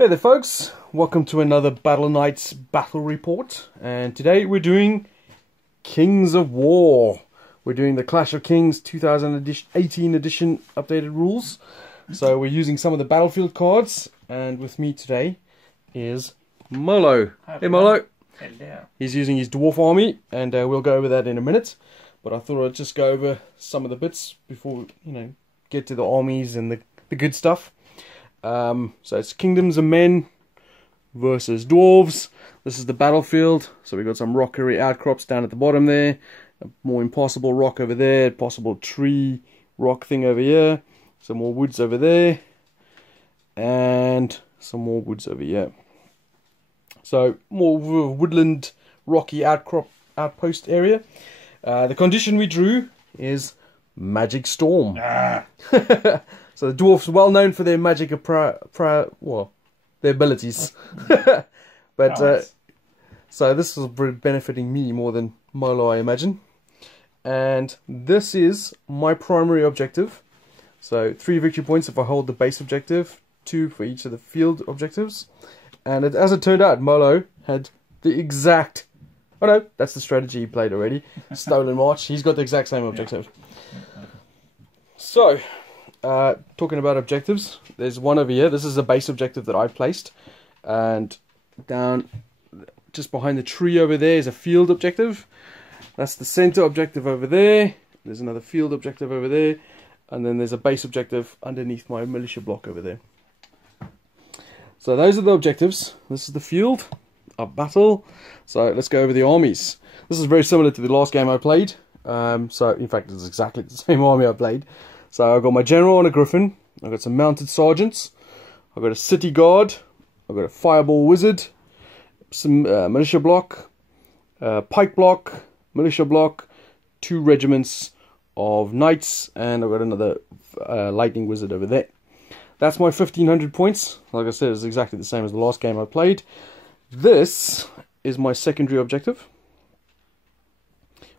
Hey there folks, welcome to another Battle Knights battle report, and today we're doing Kings of War. We're doing the Clash of Kings 2018 edition updated rules. So we're using some of the battlefield cards, and with me today is Molo. Hey Molo. Hello. He's using his dwarf army, and we'll go over that in a minute. But I thought I'd just go over some of the bits before we, get to the armies and the good stuff. So it's Kingdoms of Men versus Dwarves. This is the battlefield. So we've got some rockery outcrops down at the bottom there. A more impossible rock over there. Possible tree rock thing over here. Some more woods over there. And some more woods over here. So more woodland, rocky outpost area. The condition we drew is Magic Storm. So the dwarfs are well known for their magic of their abilities. But so this is benefiting me more than Molo, I imagine. And this is my primary objective. So 3 victory points if I hold the base objective, 2 for each of the field objectives. And as it turned out, Molo had the exact... Oh no, that's the strategy he played already. Stolen March. He's got the exact same objective. So... talking about objectives, there's one over here. This is a base objective that I placed, and down just behind the tree over there is a field objective. That's the center objective over there. There's another field objective over there, and then there's a base objective underneath my militia block over there. So those are the objectives. This is the field of battle. So let's go over the armies. This is very similar to the last game I played. So in fact it's exactly the same army I played. So I've got my general on a griffin, I've got some mounted sergeants, I've got a city guard, I've got a fireball wizard, some militia block, pike block, militia block, 2 regiments of knights, and I've got another lightning wizard over there. That's my 1500 points. Like I said, it's exactly the same as the last game I played. This is my secondary objective,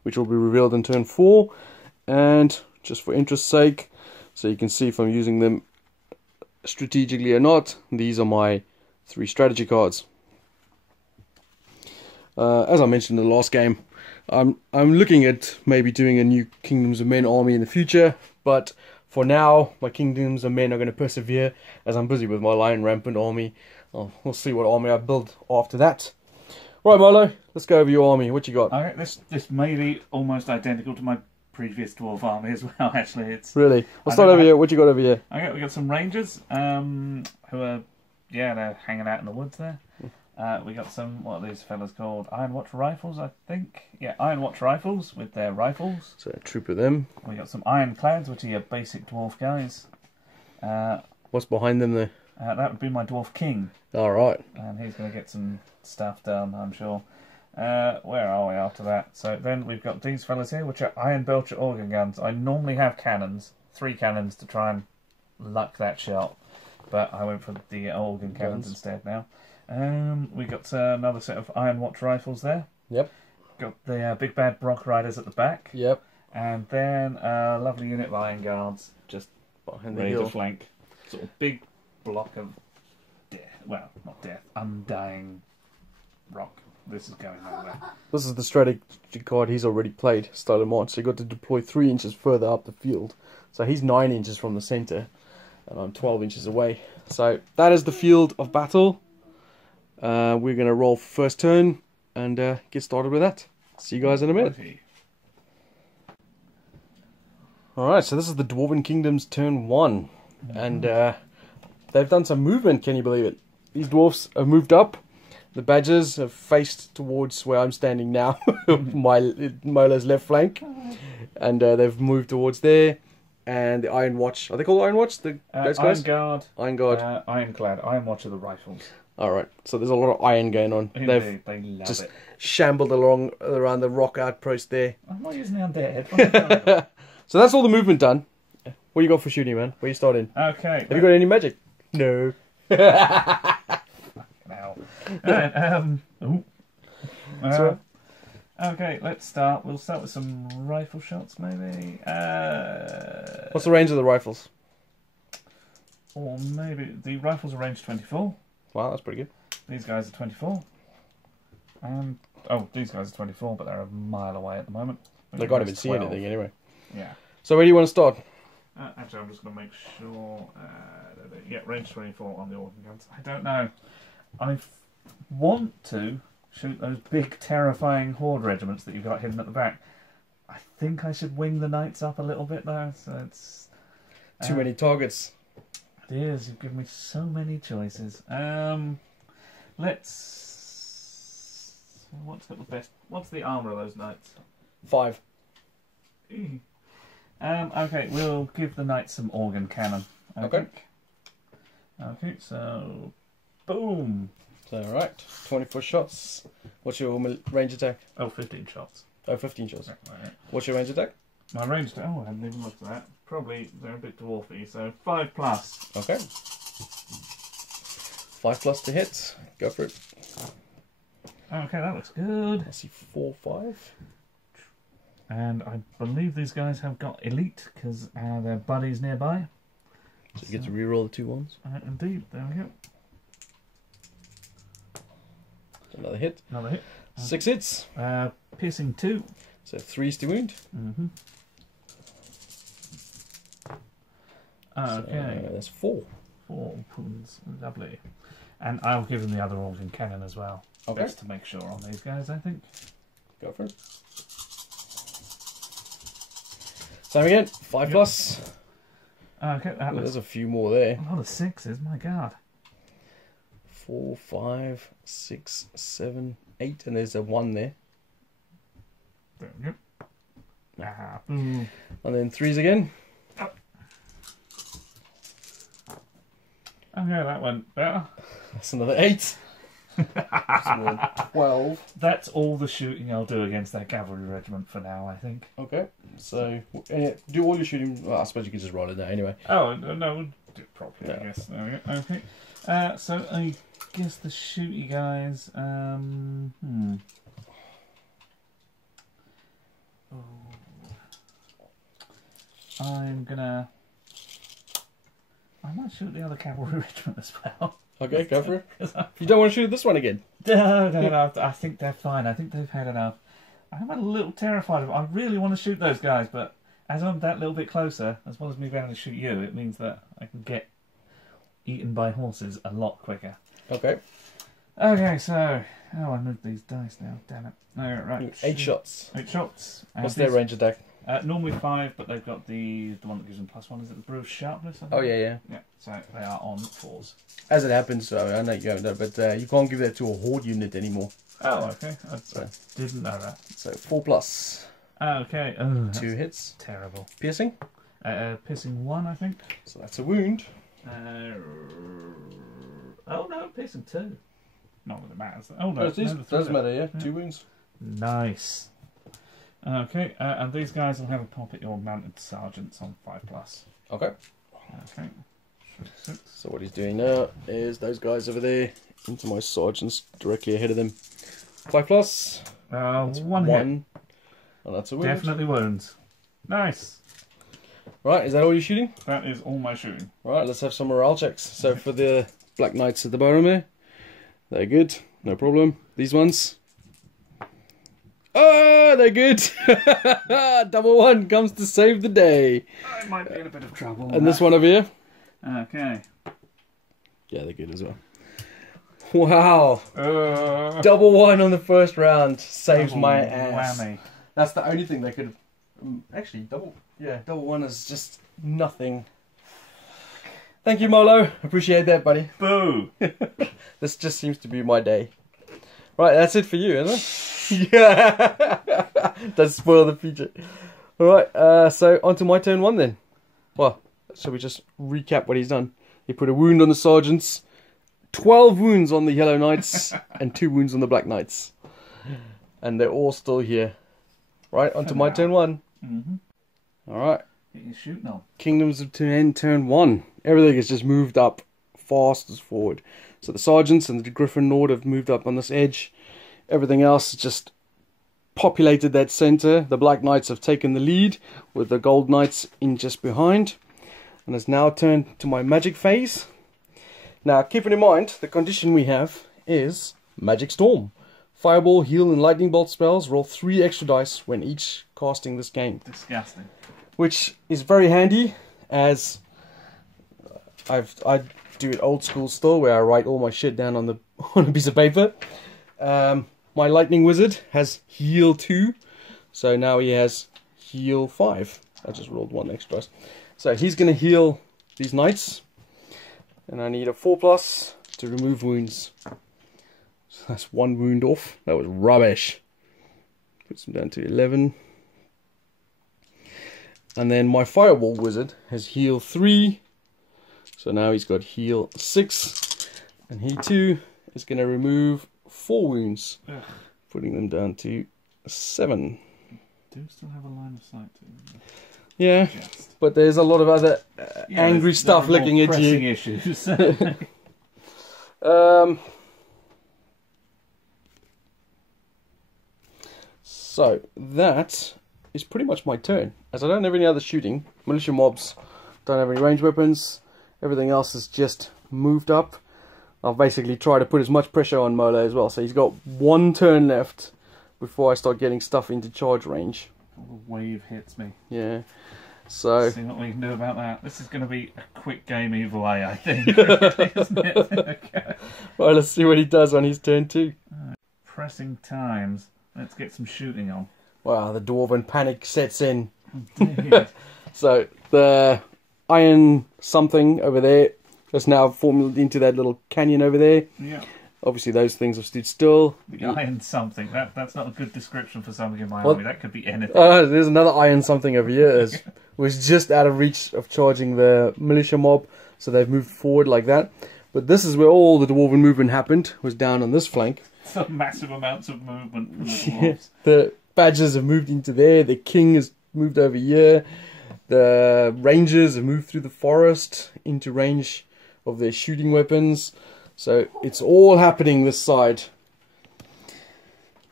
which will be revealed in turn 4, and... just for interest's sake, so you can see if I'm using them strategically or not, these are my 3 strategy cards. As I mentioned in the last game, I'm looking at maybe doing a new Kingdoms of Men army in the future, but for now, my Kingdoms of Men are going to persevere as I'm busy with my Lion Rampant army. We'll see what army I build after that. Right, Molo, let's go over your army. What you got? Okay, this may be almost identical to my previous dwarf army as well. Actually, it's really. We'll start over here. What you got over here? Okay, we got some rangers who are they're hanging out in the woods there. We got some, what are these fellas called? Iron Watch rifles, I think. Yeah, Iron Watch rifles with their rifles. So a troop of them. We got some Ironclads, which are your basic dwarf guys. What's behind them there? That would be my dwarf king. All right. And he's going to get some stuff done, I'm sure. Where are we after that? So then we've got these fellas here, which are Iron Belcher organ guns. I normally have cannons, 3 cannons to try and luck that shot, but I went for the organ cannons instead now. We got another set of Iron Watch rifles there. Yep. Got the Big Bad Brock Riders at the back. Yep. And then a lovely unit of Iron Guards just behind the ready hill. to flank. Sort of big block of death. Well, not death, undying rock. This is going nowhere. This is the strategy card he's already played, Stolen March. So you got to deploy 3 inches further up the field. So he's 9 inches from the center, and I'm 12 inches away. So that is the field of battle. We're going to roll first turn and get started with that. See you guys in a minute. Alright, so this is the Dwarven Kingdoms turn 1. And they've done some movement, can you believe it? These dwarfs have moved up. The badgers have faced towards where I'm standing now, Molo's left flank, and they've moved towards there. And the Iron Watch, are they called Iron Watch? Those guys? Iron Guard, Iron Guard, Ironclad, Iron Watch are the rifles. All right, so there's a lot of iron going on. Indeed, they love just it. Shambled around the rock outpost there. I'm not using the undead. So that's all the movement done. What you got for shooting, man? Where you starting? Okay. Have you got any magic? No. Now. Right, So, okay, let's start. We'll start with some rifle shots, maybe. what's the range of the rifles? Or maybe the rifles are range 24. Wow, that's pretty good. These guys are 24. And oh, these guys are 24, but they're a mile away at the moment. They can't even see anything anyway. Yeah. So where do you want to start? Actually, I'm just going to make sure. Yeah, range 24 on the organ guns. I don't know. I want to shoot those big, terrifying horde regiments that you've got hidden at the back. I think I should wing the knights up a little bit though. So it's too many targets. It is. You've given me so many choices. Let's. What's got the best? What's the armour of those knights? 5. Okay, we'll give the knights some organ cannon. Okay. Okay, so boom. So right, 24 shots. What's your range attack? Oh, 15 shots. Oh, 15 shots. Right. What's your range attack? My range attack. Oh, I hadn't even looked at that. Probably they're a bit dwarfy, so 5+. Okay. 5+ to hit. Go for it. Okay, that looks good. I see 4, 5. And I believe these guys have got elite because their buddies nearby. So you get to reroll the 2 ones. Indeed, there we go. Another hit. Another hit. 6 hits. Piercing 2. So 3's to wound. Okay. So, that's 4. 4 wounds. Lovely. And I'll give them the other organ cannon as well. Okay. Just to make sure on these guys, I think. Go for it. Same again. 5+. Okay, that There's a few more there. a lot of 6s, my god. 4, 5, 6, 7, 8, and there's a 1 there. There we go. Boom. And then 3's again. Okay, that went better. That's another 8. 12. That's all the shooting I'll do against that cavalry regiment for now, I think. Okay, so do all your shooting. Well, I suppose you can just roll it down anyway. Oh, no, we'll do it properly, Yeah. I guess. There we go. Okay. So I guess the shooty guys. I'm gonna. I might shoot the other cavalry regiment as well. Okay, go for it. You don't want to shoot this one again? No. I think they're fine. I think they've had enough. I'm a little terrified of it. I really want to shoot those guys, but as I'm that little bit closer, as well as me being able to shoot you, it means that I can get eaten by horses a lot quicker. Okay. Okay, so... Oh, I moved these dice now. Damn it. No, right. 8 shots. 8 shots. What's their range attack? Normally 5, but they've got the one that gives them +1. Is it the bruised sharpness? I think? Oh, yeah. Yeah, so they are on 4s. As it happens, I know you don't know, but you can't give that to a horde unit anymore. Oh, okay. I didn't know that. So 4+. Okay. Oh, 2 hits. Terrible. Piercing? Piercing 1, I think. So that's a wound. Oh, no, piercing 2. Not that it matters. Oh, no. It doesn't matter, yeah. 2 wounds. Nice. Okay, and these guys will have a pop at your mounted sergeants on 5+. Okay. Okay. So what he's doing now is those guys over there into my sergeants directly ahead of them. 5+. That's 1 hit. And that's a wound. Definitely wounds. Nice. Right, is that all you're shooting? That is all my shooting. Right, let's have some morale checks. So for the Black Knights at the bottom there, they're good, no problem. These ones. Oh, they're good. Double 1 comes to save the day. I might be in a bit of trouble. And this one over here. Okay. Yeah, they're good as well. Wow. Double 1 on the first round saves my ass. Whammy. That's the only thing they could. Actually, double 1 is just nothing. Thank you, Molo. Appreciate that, buddy. Boo. This just seems to be my day. Right, that's it for you, isn't it? Yeah. Does spoil the feature. Alright, so on to my turn 1 then. Well, shall we just recap what he's done? He put a wound on the sergeants, 12 wounds on the Yellow Knights, and 2 wounds on the Black Knights. And they're all still here. Right, on to my turn 1. Alright. Get your shooting on. Kingdoms of End, turn 1. Everything has just moved up fast as forward. So the sergeants and the Griffin Lord have moved up on this edge. Everything else just populated that center. The Black Knights have taken the lead with the Gold Knights in just behind. And it's now turned to my magic phase. Now, keeping in mind, the condition we have is Magic Storm. Fireball, Heal, and Lightning Bolt spells roll 3 extra dice when each casting this game. Disgusting. Which is very handy, as I do it old school still, where I write all my shit down on a piece of paper. My Lightning Wizard has Heal 2, so now he has Heal 5. I just rolled 1 extra dice. So he's going to heal these knights, and I need a 4+ to remove wounds. So that's 1 wound off. That was rubbish. Puts him down to 11. And then my Fireball Wizard has Heal 3. So now he's got Heal 6. And he too is going to remove 4 wounds. Ugh. Putting them down to 7. Do still have a line of sight to them. Yeah, but there's a lot of other angry stuff looking at you. Issues. So that is pretty much my turn. As I don't have any other shooting, militia mobs don't have any ranged weapons. Everything else is just moved up. I've basically tried to put as much pressure on Mole as well. So he's got 1 turn left before I start getting stuff into charge range. The wave hits me. Yeah. So see what we can do about that. This is going to be a quick game either way, I think. Isn't it? Okay. Right, let's see what he does on his turn 2. Pressing times. Let's get some shooting on. Wow, the Dwarven panic sets in. Indeed. So the iron something over there has now formed into that little canyon over there. Yeah. Obviously those things have stood still. The iron something. That's not a good description for something in my army. That could be anything. There's another iron something over here. It was just out of reach of charging the militia mob, so they've moved forward like that. But this is where all the Dwarven movement happened, was down on this flank. Some massive amounts of movement from the dwarves. The badgers have moved into there, the king has moved over here, the rangers have moved through the forest into range of their shooting weapons. So it's all happening this side.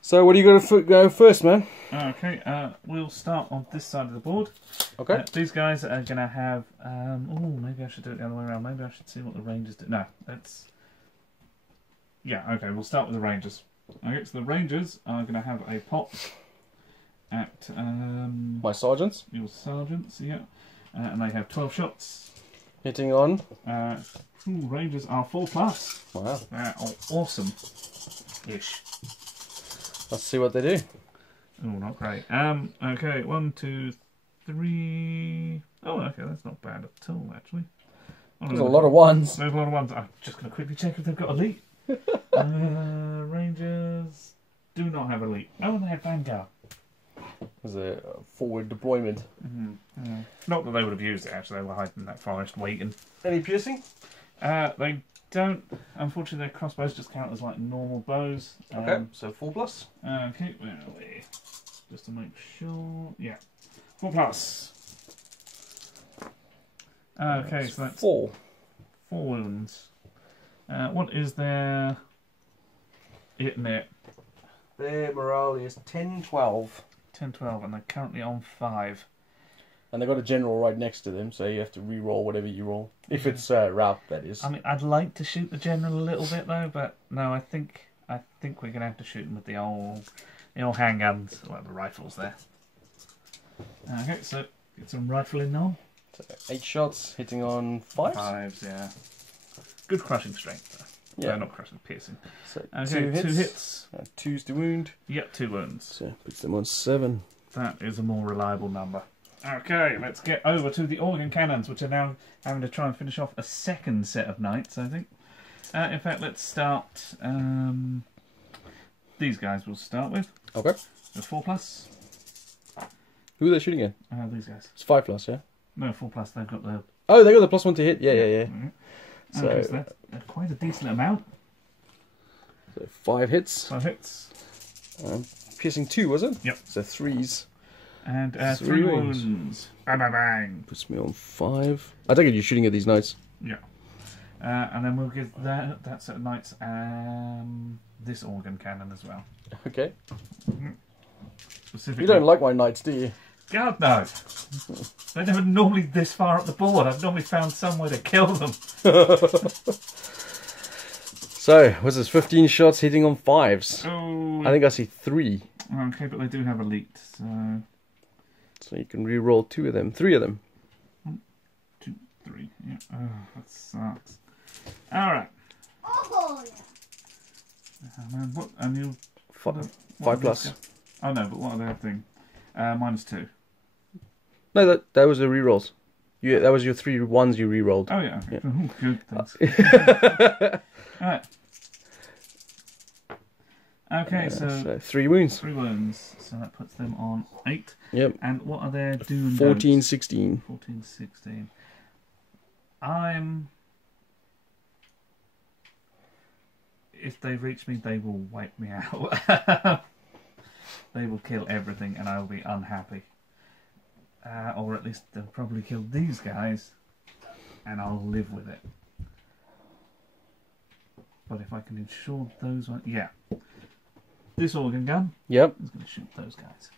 So what are you going to go first, man? Okay, we'll start on this side of the board. Okay. These guys are going to have... maybe I should do it the other way around. Maybe I should see what the rangers do. No, that's... Yeah, okay, we'll start with the rangers. Okay, so the rangers are going to have a pot at... My sergeants? Your sergeants, yeah. And they have 12 shots. Hitting on? Rangers are 4+. Wow. They're awesome-ish. Let's see what they do. Oh, not great. Okay, 1, 2, 3... Oh, okay, that's not bad at all, actually. There's a lot of ones. There's a lot of ones. I'm just going to quickly check if they've got elite. Rangers do not have elite. Oh, and they have Vanguard. There's a forward deployment. Not that they would have used it, actually. They were hiding in that forest waiting. Any piercing? They don't. Unfortunately, their crossbows just count as like normal bows. Okay, so 4+. Okay, where are we? Just to make sure. Yeah, 4+. Okay, so that's 4 wounds. What is their hit net? Their morale is 10, 12. 10, 12, and they're currently on 5. And they've got a general right next to them, so you have to re-roll whatever you roll. If it's route, that is. I mean, I'd like to shoot the general a little bit though, but no, I think we're gonna have to shoot them with the old handguns, well, the rifles there. Okay, so get some rifling now. So 8 shots, hitting on 5s. 5s, yeah. Good crushing strength though. Yeah. No, not crushing, piercing. So okay, 2 hits. 2 hits. 2's to wound. Yep, 2 wounds. So puts them on 7. That is a more reliable number. Okay, let's get over to the organ cannons, which are now having to try and finish off a second set of knights, I think. In fact, let's start... these guys we'll start with. Okay. The 4+. Who are they shooting at? These guys. It's 5+, yeah? No, 4+, they've got the... Oh, they got the +1 to hit? Yeah. So that's quite a decent amount. So 5 hits. 5 hits. Piercing 2, was it? Yep. So 3s. And 3 wounds. Bang, bang, bang. Puts me on 5. I take it you're shooting at these knights. Yeah. And then we'll give that set of knights this organ cannon as well. Okay. Specifically. You don't like my knights, do you? God, no. They're never normally this far up the board. I've normally found somewhere to kill them. So, what's this? 15 shots hitting on 5s. Oh. I think I see 3. Okay, but they do have elite, so... So you can re-roll 2 of them. 3 of them. 1, 2, 3. Yeah. Oh, that sucks. Alright. Oh, Man, what? And you... 5 plus. Oh no, but what are the other thing? -2. No, that was the re-rolls. That was your 3 ones you re-rolled. Oh yeah. Yeah. Oh, good. Thanks. Alright. Okay, so 3 wounds. 3 wounds. So that puts them on 8. Yep. And what are their do and 14, don'ts? 16. 14, 16. If they reach me, they will wipe me out. They will kill everything and I will be unhappy. Or at least they'll probably kill these guys and I'll live with it. But if I can ensure those ones... Yeah. This organ gun Yep. is going to shoot those guys.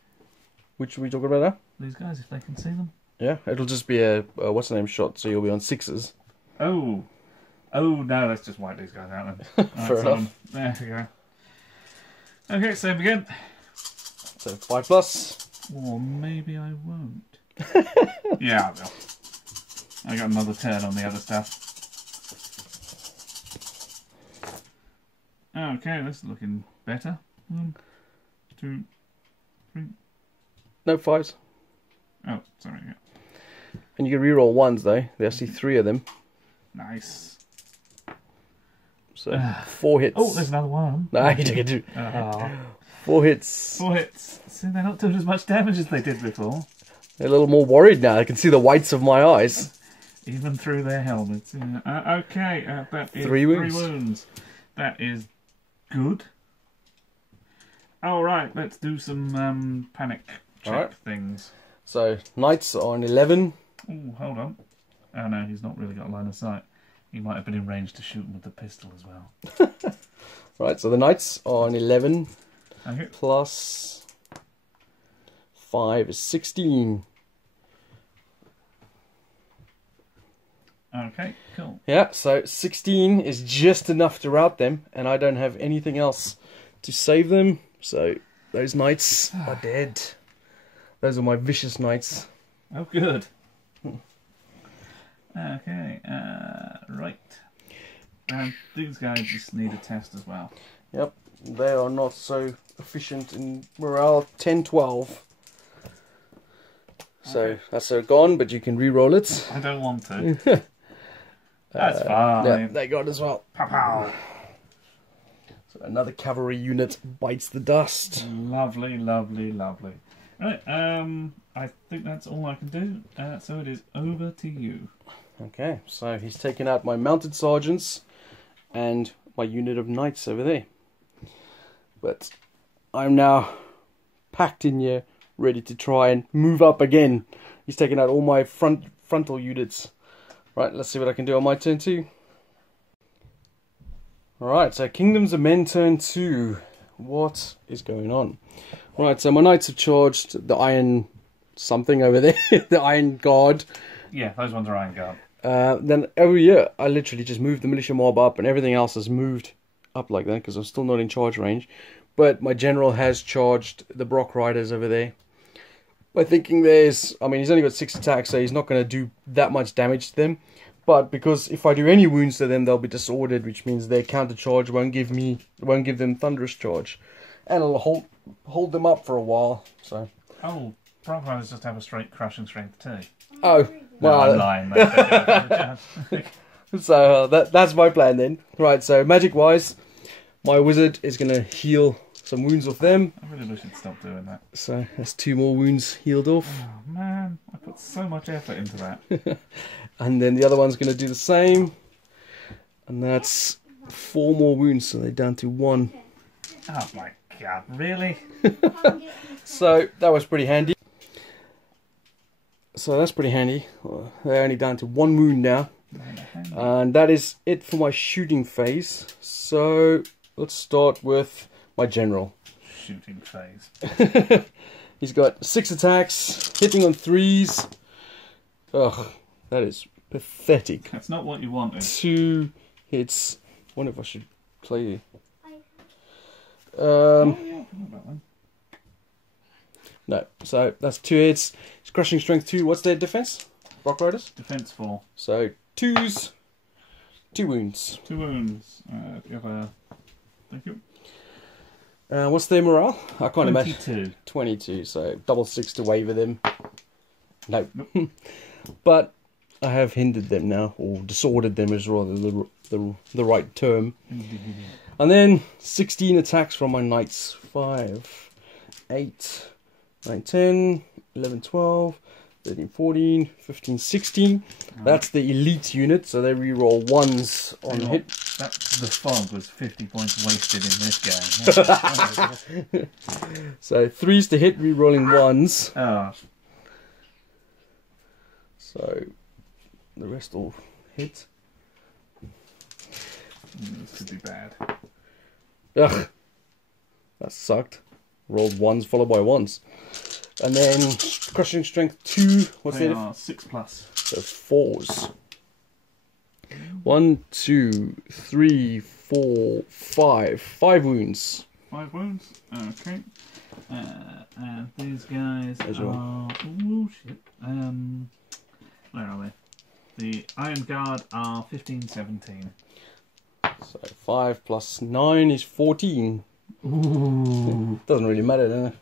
Which are we talking about now? These guys, if they can see them. Yeah, it'll just be a what's the name shot, so you'll be on 6s. Oh. Oh, no, let's just wipe these guys out then. Fair enough. There we go. Okay, same again. So 5 plus. Or maybe I won't. Yeah, I will. I got another turn on the other stuff. Okay, that's looking better. 1, 2, 3. No 5s. Oh, sorry. Yeah. And you can re-roll 1s though. There's actually 3 of them. Nice. So 4 hits. Oh, there's another one. Nah, you took it too. 4 hits. 4 hits. See, they're not doing as much damage as they did before. They're a little more worried now. I can see the whites of my eyes. Even through their helmets. Yeah. Okay, that is 3 wounds. 3 wounds. That is good. Alright, let's do some panic check things. So knights are on 11. Oh, hold on. Oh no, he's not really got line of sight. He might have been in range to shoot him with the pistol as well. Right, so the knights are on 11. Okay. Plus 5 is 16. Okay, cool. Yeah, so 16 is just enough to rout them, and I don't have anything else to save them. So those knights are dead. Those are my vicious knights. Oh, good. Okay, right. And these guys just need a test as well. Yep, they are not so efficient in morale. 10, 12. So Okay. that's gone, but you can re-roll it. I don't want to. That's fine. Yeah, they got it as well. Pow pow. So another cavalry unit bites the dust. Lovely, lovely, lovely. Right, I think that's all I can do. So it is over to you. Okay, so he's taken out my mounted sergeants and my unit of knights over there. But I'm now packed in here, ready to try and move up again. He's taken out all my frontal units. Right, let's see what I can do on my turn 2. Alright, so Kingdoms of Men turn 2. What is going on? Right, so my knights have charged the iron something over there, the iron guard. Yeah, those ones are Iron Guard. Then every year I literally just moved the militia mob up and everything else has moved up like that because I'm still not in charge range. But my general has charged the Brock Riders over there. By thinking he's only got 6 attacks, so he's not going to do that much damage to them. But because if I do any wounds to them, they'll be disordered, which means their counter charge won't give them thunderous charge, and it'll hold them up for a while. So. Oh, Brock Riders just have a straight crushing strength too. Oh, No, well. I'm lying. They don't have a chance. So that's my plan then. Right, so magic wise, my wizard is going to heal some wounds off them. I really wish he'd stop doing that. So that's 2 more wounds healed off. Oh man, I put so much effort into that. And then the other one's going to do the same. And that's 4 more wounds, so they're down to 1. Oh my god, really? So that was pretty handy. So that's pretty handy. They're only down to 1 wound now. And that is it for my shooting phase. So let's start with my general. Shooting phase. He's got 6 attacks, hitting on 3s. Ugh, that is pathetic. That's not what you wanted. 2 hits. I wonder if I should Play. Oh, yeah, I forgot about that. No, so that's 2 hits. It's crushing strength 2. What's their defense? Rock Riders? Defense 4. So 2s, 2 wounds. 2 wounds. You have a... Thank you. What's their morale? I can't imagine. 22. 22, so double 6 to waver them. No. Nope. But I have hindered them now, or disordered them is rather the right term. And then 16 attacks from my knights. 5, 8, 9, 10, 11, 12, 13, 14, 15, 16. That's the elite unit, so they reroll 1s on hit. The fog was 50 points wasted in this game. So 3s to hit, rerolling 1s. Oh. So the rest all hit. This could be bad. Ugh, that sucked. Rolled 1s followed by 1s. And then crushing strength 2. What's They that? are 6+. So 4s. 1, 2, 3, 4, 5. 5 wounds. 5 wounds. Okay. And these guys As are... well. Oh, shit. Where are they? The Iron Guard are 15, 17. So 5 plus 9 is 14. Ooh. Doesn't really matter, does it?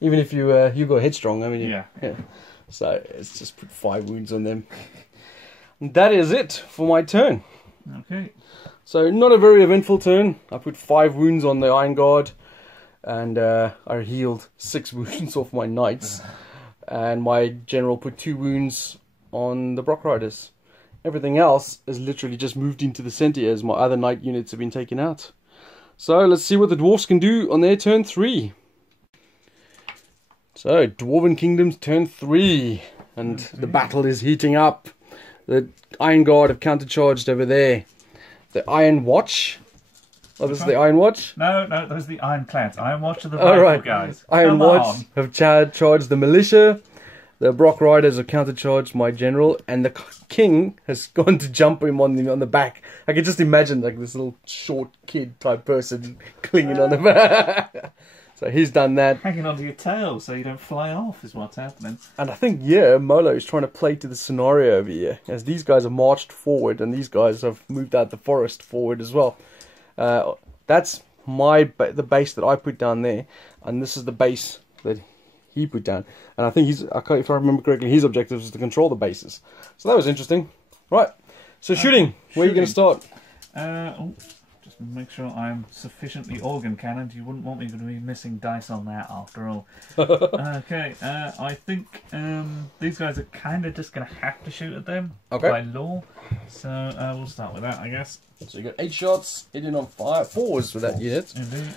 Even if you got headstrong, I mean. Yeah. So it's just put 5 wounds on them. And that is it for my turn. Okay. So not a very eventful turn. I put 5 wounds on the Iron Guard, and I healed 6 wounds off my knights, and my general put 2 wounds on the Brock Riders. Everything else is literally just moved into the center as my other knight units have been taken out. So let's see what the dwarfs can do on their turn 3. So Dwarven Kingdoms turn 3, and the battle is heating up. The Iron Guard have countercharged over there. The Iron Watch. Oh, this is the Iron Watch? No, those are the Ironclads. Iron Watch are the Oh, rifle guys. Iron Come Watch on. have charged the militia. The Brock Riders have countercharged my general, and the king has gone to jump him on the back. I can just imagine like this little short kid type person clinging on the back. So he's done that. Hanging onto your tail so you don't fly off is what's happening. And I think, yeah, Molo is trying to play to the scenario over here, as these guys have marched forward, and these guys have moved out the forest forward as well. That's the base that I put down there, and this is the base that he put down. And I think if I remember correctly, his objective was to control the bases. So that was interesting. Right, so shooting. Where are you going to start? Just make sure I'm sufficiently organ cannoned. You wouldn't want me to be missing dice on that after all. Okay, I think these guys are kind of just going to have to shoot at them by law. So we'll start with that, I guess. So you got 8 shots, hitting on 4s with that unit. Indeed.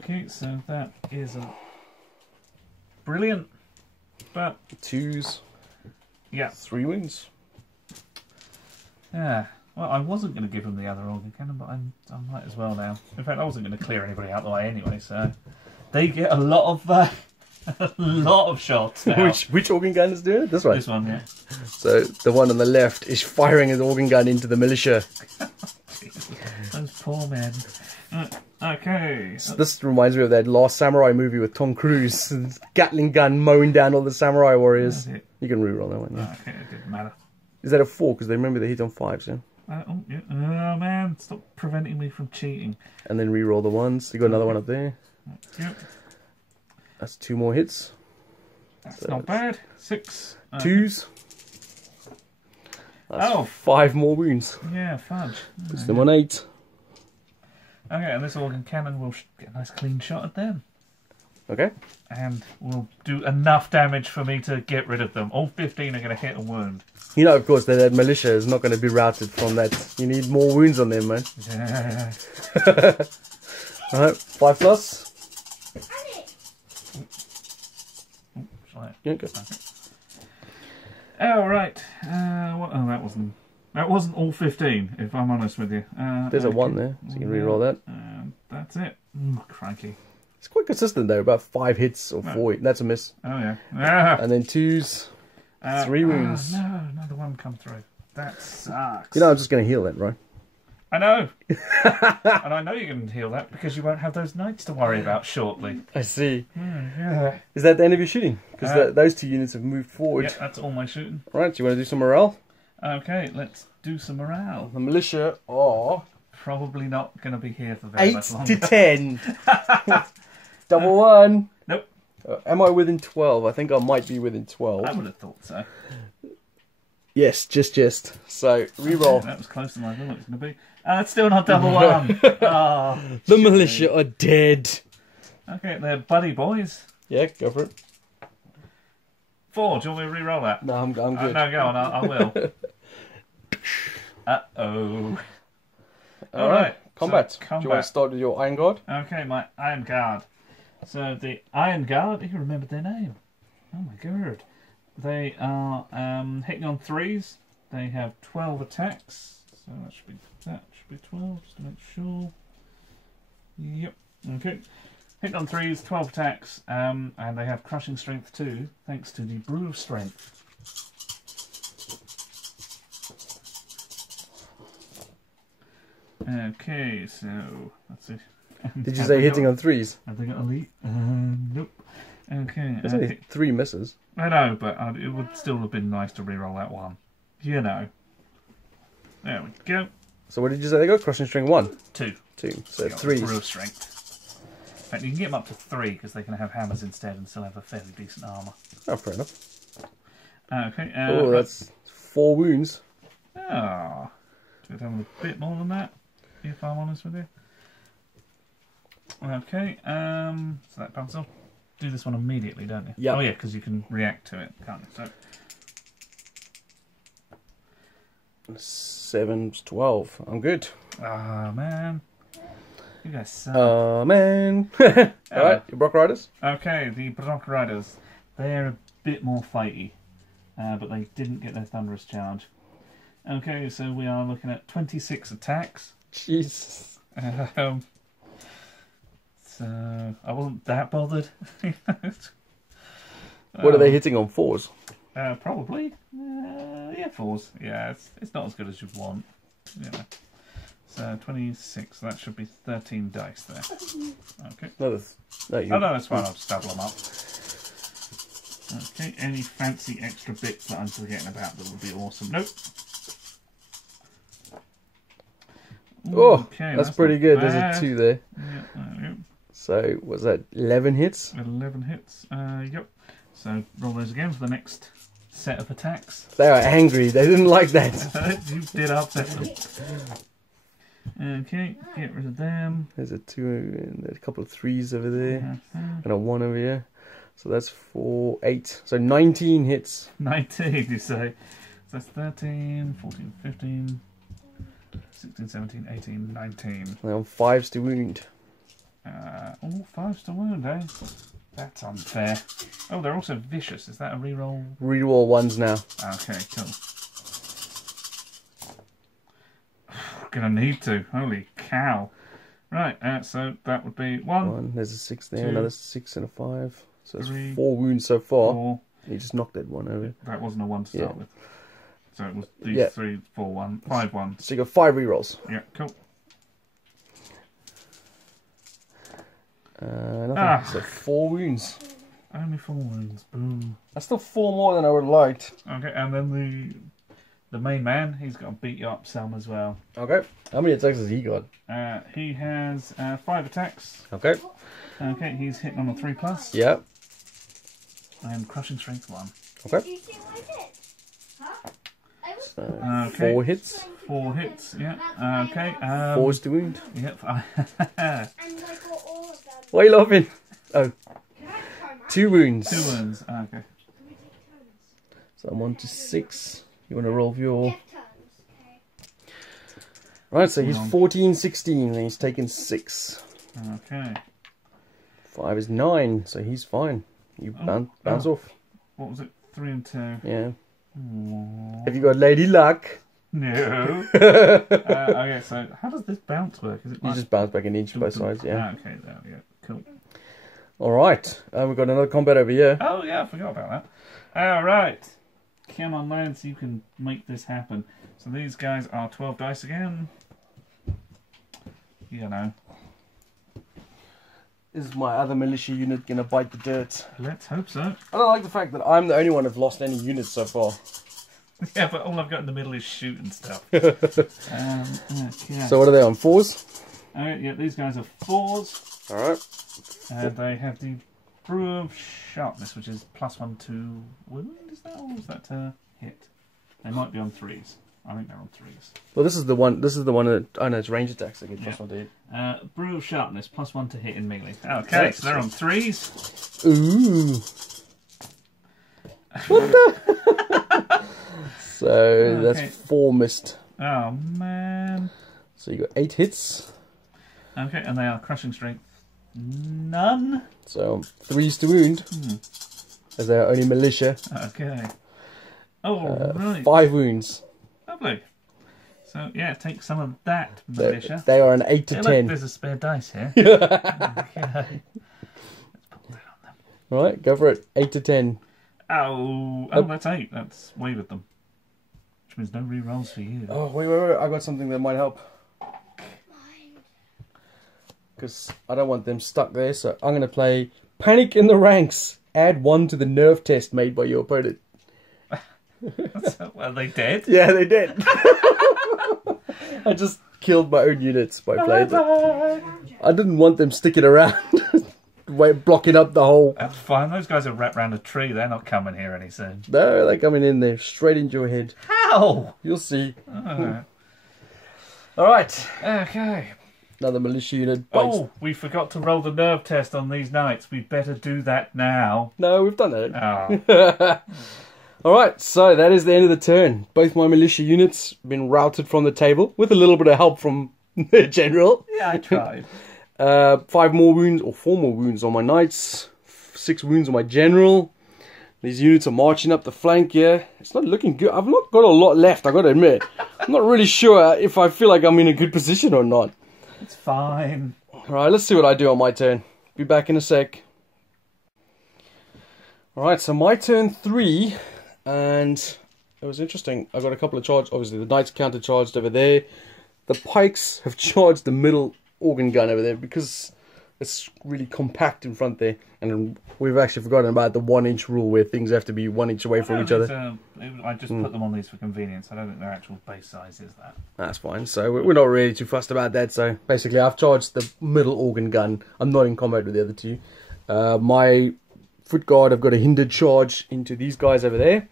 Okay, so that is a brilliant. But 2s. Yeah. 3 wins. Yeah. Well, I wasn't going to give them the other organ cannon, but I might as well now. In fact, I wasn't going to clear anybody out the way anyway, so they get a lot of shots now. Which organ gun is doing it? This one? This one, yeah. So the one on the left is firing his organ gun into the militia. Those poor men. Okay. So this reminds me of that Last Samurai movie with Tom Cruise. Gatling gun mowing down all the samurai warriors. You can reroll that one, yeah. Okay, it didn't matter. Is that a 4? Because they remember they hit on 5s, yeah? Oh, yeah. Oh, man. Stop preventing me from cheating. And then reroll the 1s. You got another one up there. Yep. That's 2 more hits. That's not bad. 6. 2s. That's 5 more wounds. Yeah, fudge. Puts them on 8. Okay, and this organ cannon will get a nice clean shot at them. Okay. And will do enough damage for me to get rid of them. All 15 are going to hit and wound. You know, of course, that militia is not going to be routed from that. You need more wounds on them, man. Yeah. Alright, 5 plus. Yeah, good. Oh, right. That wasn't all 15, if I'm honest with you. There's a 1 there, so you can reroll that. That's it. Crikey. It's quite consistent though, about 5 hits or 4. That's a miss. Oh, yeah. And then 2s, 3 wounds. No, another one come through. That sucks. You know, I'm just going to heal that, right? I know. And I know you can heal that because you won't have those knights to worry about shortly. I see. Yeah. Is that the end of your shooting? Because those 2 units have moved forward. Yeah, that's all my shooting. Right, do you want to do some morale? Okay, let's do some morale. The militia are... Probably not going to be here for very 8 much longer. to 10. Double 1. Nope. Am I within 12? I think I might be within 12. I would have thought so. Yes, just. So, reroll. Okay, that was closer than I thought it was going to be. It's still not double 1. Oh, The militia are dead. okay, they're buddy boys. Yeah, go for it. 4, do you want me to re-roll that? No, I'm good. No, go on, I will. Uh-oh. Alright, combat. So, combat. Do you want to start with your Iron Guard? Okay, my Iron Guard. So the Iron Guard, you remembered their name. Oh my god. They are hitting on 3s. They have 12 attacks. So that should be 12, just to make sure. Yep. Okay. Hitting on 3s, 12 attacks, and they have crushing strength too, thanks to the Brew of Strength. Okay, so let's see. Did you say hitting on 3s? Have they got elite? Nope. Okay. There's only 3 misses. I know, but it would still have been nice to reroll that one. You know. There we go. So what did you say they got? Crushing string 1? 2. 2. So Yeah, 3s. Brew of Strength. In fact, you can get them up to 3 because they can have hammers instead and still have a fairly decent armour. Oh, fair enough. Okay. Oh, that's 4 wounds. Oh. Should have a bit more than that, if I'm honest with you. Okay, so that bounces off. Do this one immediately, don't you? Yeah. Oh yeah, because you can react to it, can't you? So 7 to 12. I'm good. ah man, you guys suck. Oh man. Alright, your Brock Riders? Okay, the Brock Riders, they're a bit more fighty, but they didn't get their Thunderous Charge. Okay, so we are looking at 26 attacks. Jesus. So I wasn't that bothered. What are they hitting on? 4s? Probably. Yeah, 4s. Yeah, it's not as good as you'd want. You know. So 26. That should be 13 dice there. Okay. No, Oh no, that's fine. I'll just double them up. Okay. Any fancy extra bits that I'm forgetting about that would be awesome? Nope. Oh, okay, that's pretty good. bad. There's a 2 there. Yeah, So, was that 11 hits? 11 hits. Yep. So roll those again for the next set of attacks. They are angry. They didn't like that. You did upset them. Okay, get rid of them. There's a 2 and a couple of 3s over there. Uh-huh. And a 1 over here. So that's 4, 8. So 19 hits. 19, you say. So that's 13, 14, 15, 16, 17, 18, 19. And on 5s to wound. All 5s to wound, eh? That's unfair. Oh, they're also vicious. Is that a reroll? Reroll 1s now. Okay, cool. Gonna need to. Holy cow. Right, so that would be 1. There's a 6 there, 2, another 6 and a 5. So that's 3, 4 wounds so far. 4. You just knocked that 1 over. That wasn't a 1 to start with. So it was these Yeah. 3, 4, 1, 5 1s. So you got 5 rerolls. Yeah, cool. Nothing. So 4 wounds. Only 4 wounds. Boom. That's still 4 more than I would have liked. Okay, and then the main man, he's got to beat you up some as well. Okay. How many attacks has he got? He has 5 attacks. Okay. Okay, he's hitting on a 3+. Yeah. And crushing strength 1. Okay. So Okay. 4 hits. 4 hits, yeah. Okay. 4s to wound. Yep. Why are you laughing? Oh. 2 wounds. 2 wounds. Okay. So I'm on to 6. You want to roll for your... Right, so he's 14, 16, and he's taken 6. Okay. 5 is 9, so he's fine. You bounce off. What was it? 3 and 2. Yeah. Aww. Have you got Lady Luck? No. Okay, so how does this bounce work? Is it You like... just bounce back an inch both sides, yeah. Okay, there we go. Cool. Alright, we've got another combat over here. Oh, yeah, I forgot about that. Alright. Come on, lads, you can make this happen. So these guys are 12 dice again. you know. Is my other militia unit going to bite the dirt? Let's hope so. I don't like the fact that I'm the only one who've lost any units so far. Yeah, but all I've got in the middle is shooting stuff. Okay. So what are they on, 4s? Yeah, these guys are 4s. Alright. And they have the Brew of Sharpness, which is +1 to wound, is that? Or is that hit? They might be on 3s. I think they're on 3s. Well, this is the one that... Oh no, it's range attacks. They get +1 to hit. Brew of Sharpness, +1 to hit in melee. Okay, so they're on 3s. Ooh. What the? So that's 4 missed. Oh man. So you got 8 hits. Okay, and they are crushing strength none. So 3s to wound. As they are only militia. Okay. Oh, right. 5 wounds. Lovely. So yeah, take some of that militia. They are an 8 to 10. Look, there's a spare dice here. Okay. Let's put that on them. Right, go for it. 8 to 10. Oh, that's 8. That's way with them. Which means no re-rolls for you. Oh, wait. I got something that might help. Because I don't want them stuck there, so I'm going to play Panic in the Ranks. Add 1 to the nerve test made by your opponent. Are they dead? Yeah, they did. I just killed my own units by playing it. I didn't want them sticking around. Blocking up the hole. That's fine. Those guys are wrapped around a tree. They're not coming here any soon. No, they're coming in there, straight into your head. How? You'll see. Alright. Okay. Another militia unit bites. Oh, we forgot to roll the nerve test on these knights. We'd better do that now. No, we've done it. Oh. Alright, so that is the end of the turn. Both my militia units have been routed from the table, with a little bit of help from the general. Yeah, I tried. 5 more wounds, or 4 more wounds on my knights. 6 wounds on my general. These units are marching up the flank here. It's not looking good. I've not got a lot left, I got to admit. I'm not really sure if I feel like I'm in a good position or not. It's fine. Alright, let's see what I do on my turn. Be back in a sec. Alright, so my turn 3. And it was interesting. I got a couple of charges. Obviously, the knights counter-charged over there. The pikes have charged the middle organ gun over there because it's really compact in front there. And we've actually forgotten about the 1-inch rule where things have to be 1 inch away from each other. I just put them on these for convenience. I don't think their actual base size is that. That's fine. So we're not really too fussed about that. So basically, I've charged the middle organ gun. I'm not in combat with the other two. My foot guard, I've got a hindered charge into these guys over there.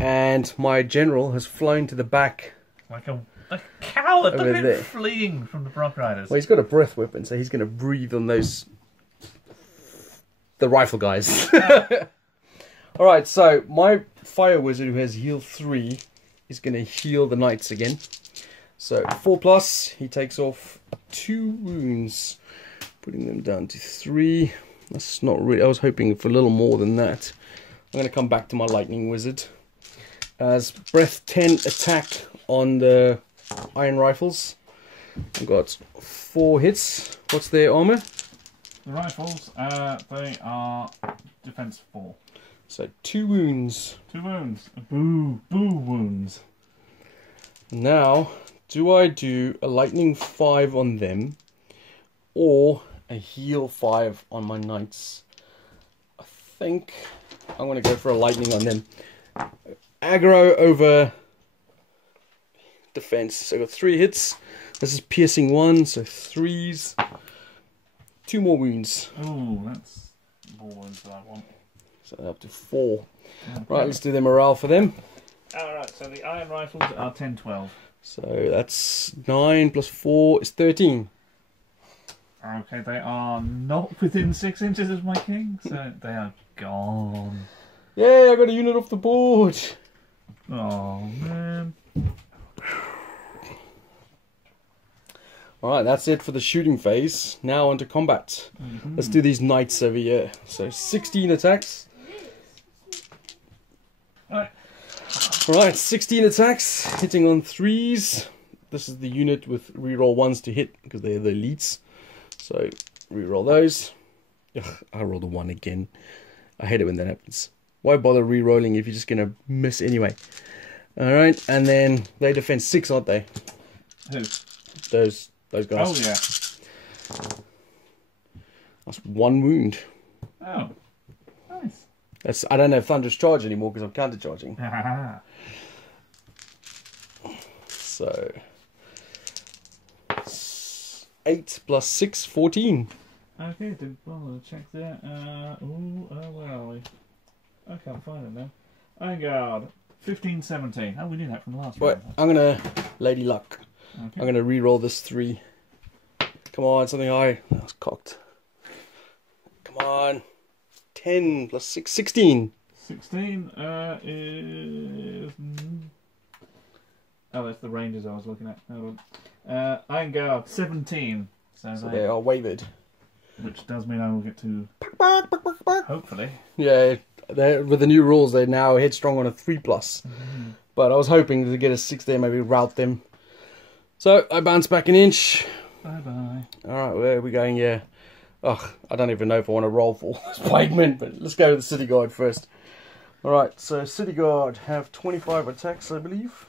And my general has flown to the back. Like a coward. Look at there. him fleeing from the Brock Riders. Well, he's got a breath weapon, so he's going to breathe on those... the rifle guys. Alright, so my fire wizard who has heal 3 is going to heal the knights again. So 4+, he takes off 2 wounds, putting them down to 3. That's not really... I was hoping for a little more than that. I'm going to come back to my lightning wizard. As breath 10 attack on the iron rifles. I've got 4 hits. What's their armor? The rifles, they are defense 4. So 2 wounds. 2 wounds. Boo wounds. Now, do I do a lightning 5 on them or a heal 5 on my knights? I think I'm going to go for a lightning on them. Aggro over defense. So I got 3 hits. This is piercing 1, so 3s. 2 more wounds. Ooh, that's more wounds than I want. So up to 4. Okay. Right, let's do the morale for them. Alright, so the iron rifles are 10-12. So that's 9 plus 4 is 13. Okay, they are not within 6 inches of my king, so they are gone. Yay, I got a unit off the board. Oh, man. Alright, that's it for the shooting phase. Now on to combat. Let's do these knights over here. So 16 attacks. Alright, 16 attacks, hitting on 3s. This is the unit with reroll 1s to hit because they're the elites. So reroll those. Ugh, I rolled a 1 again. I hate it when that happens. Why bother re-rolling if you're just going to miss anyway? Alright, and then they defend 6, aren't they? Who? Those guys. Oh, yeah. That's 1 wound. Oh, nice. I don't have Thunderous Charge anymore because I'm counter charging. So 8 plus 6, 14. Okay, did bother to check that. Where are we? I can't find it now. Iron Guard, 15, 17. Oh, we knew that from the last Right, round. I'm gonna Lady Luck. Okay. I'm gonna re-roll this 3. Come on, something high. That was cocked. Come on. 10 plus 6, 16. 16 is... Oh, that's the Rangers I was looking at. Hold on. Iron Guard, 17. So they are wavered. Which does mean I will get to... Hopefully. Yeah, with the new rules, they're now headstrong on a 3+. But I was hoping to get a 6 there, maybe rout them. So I bounce back an inch. Bye-bye. Alright, where are we going? Yeah. Ugh, I don't even know if I want to roll for this playment, but let's go with the City Guard first. Alright, so City Guard have 25 attacks, I believe.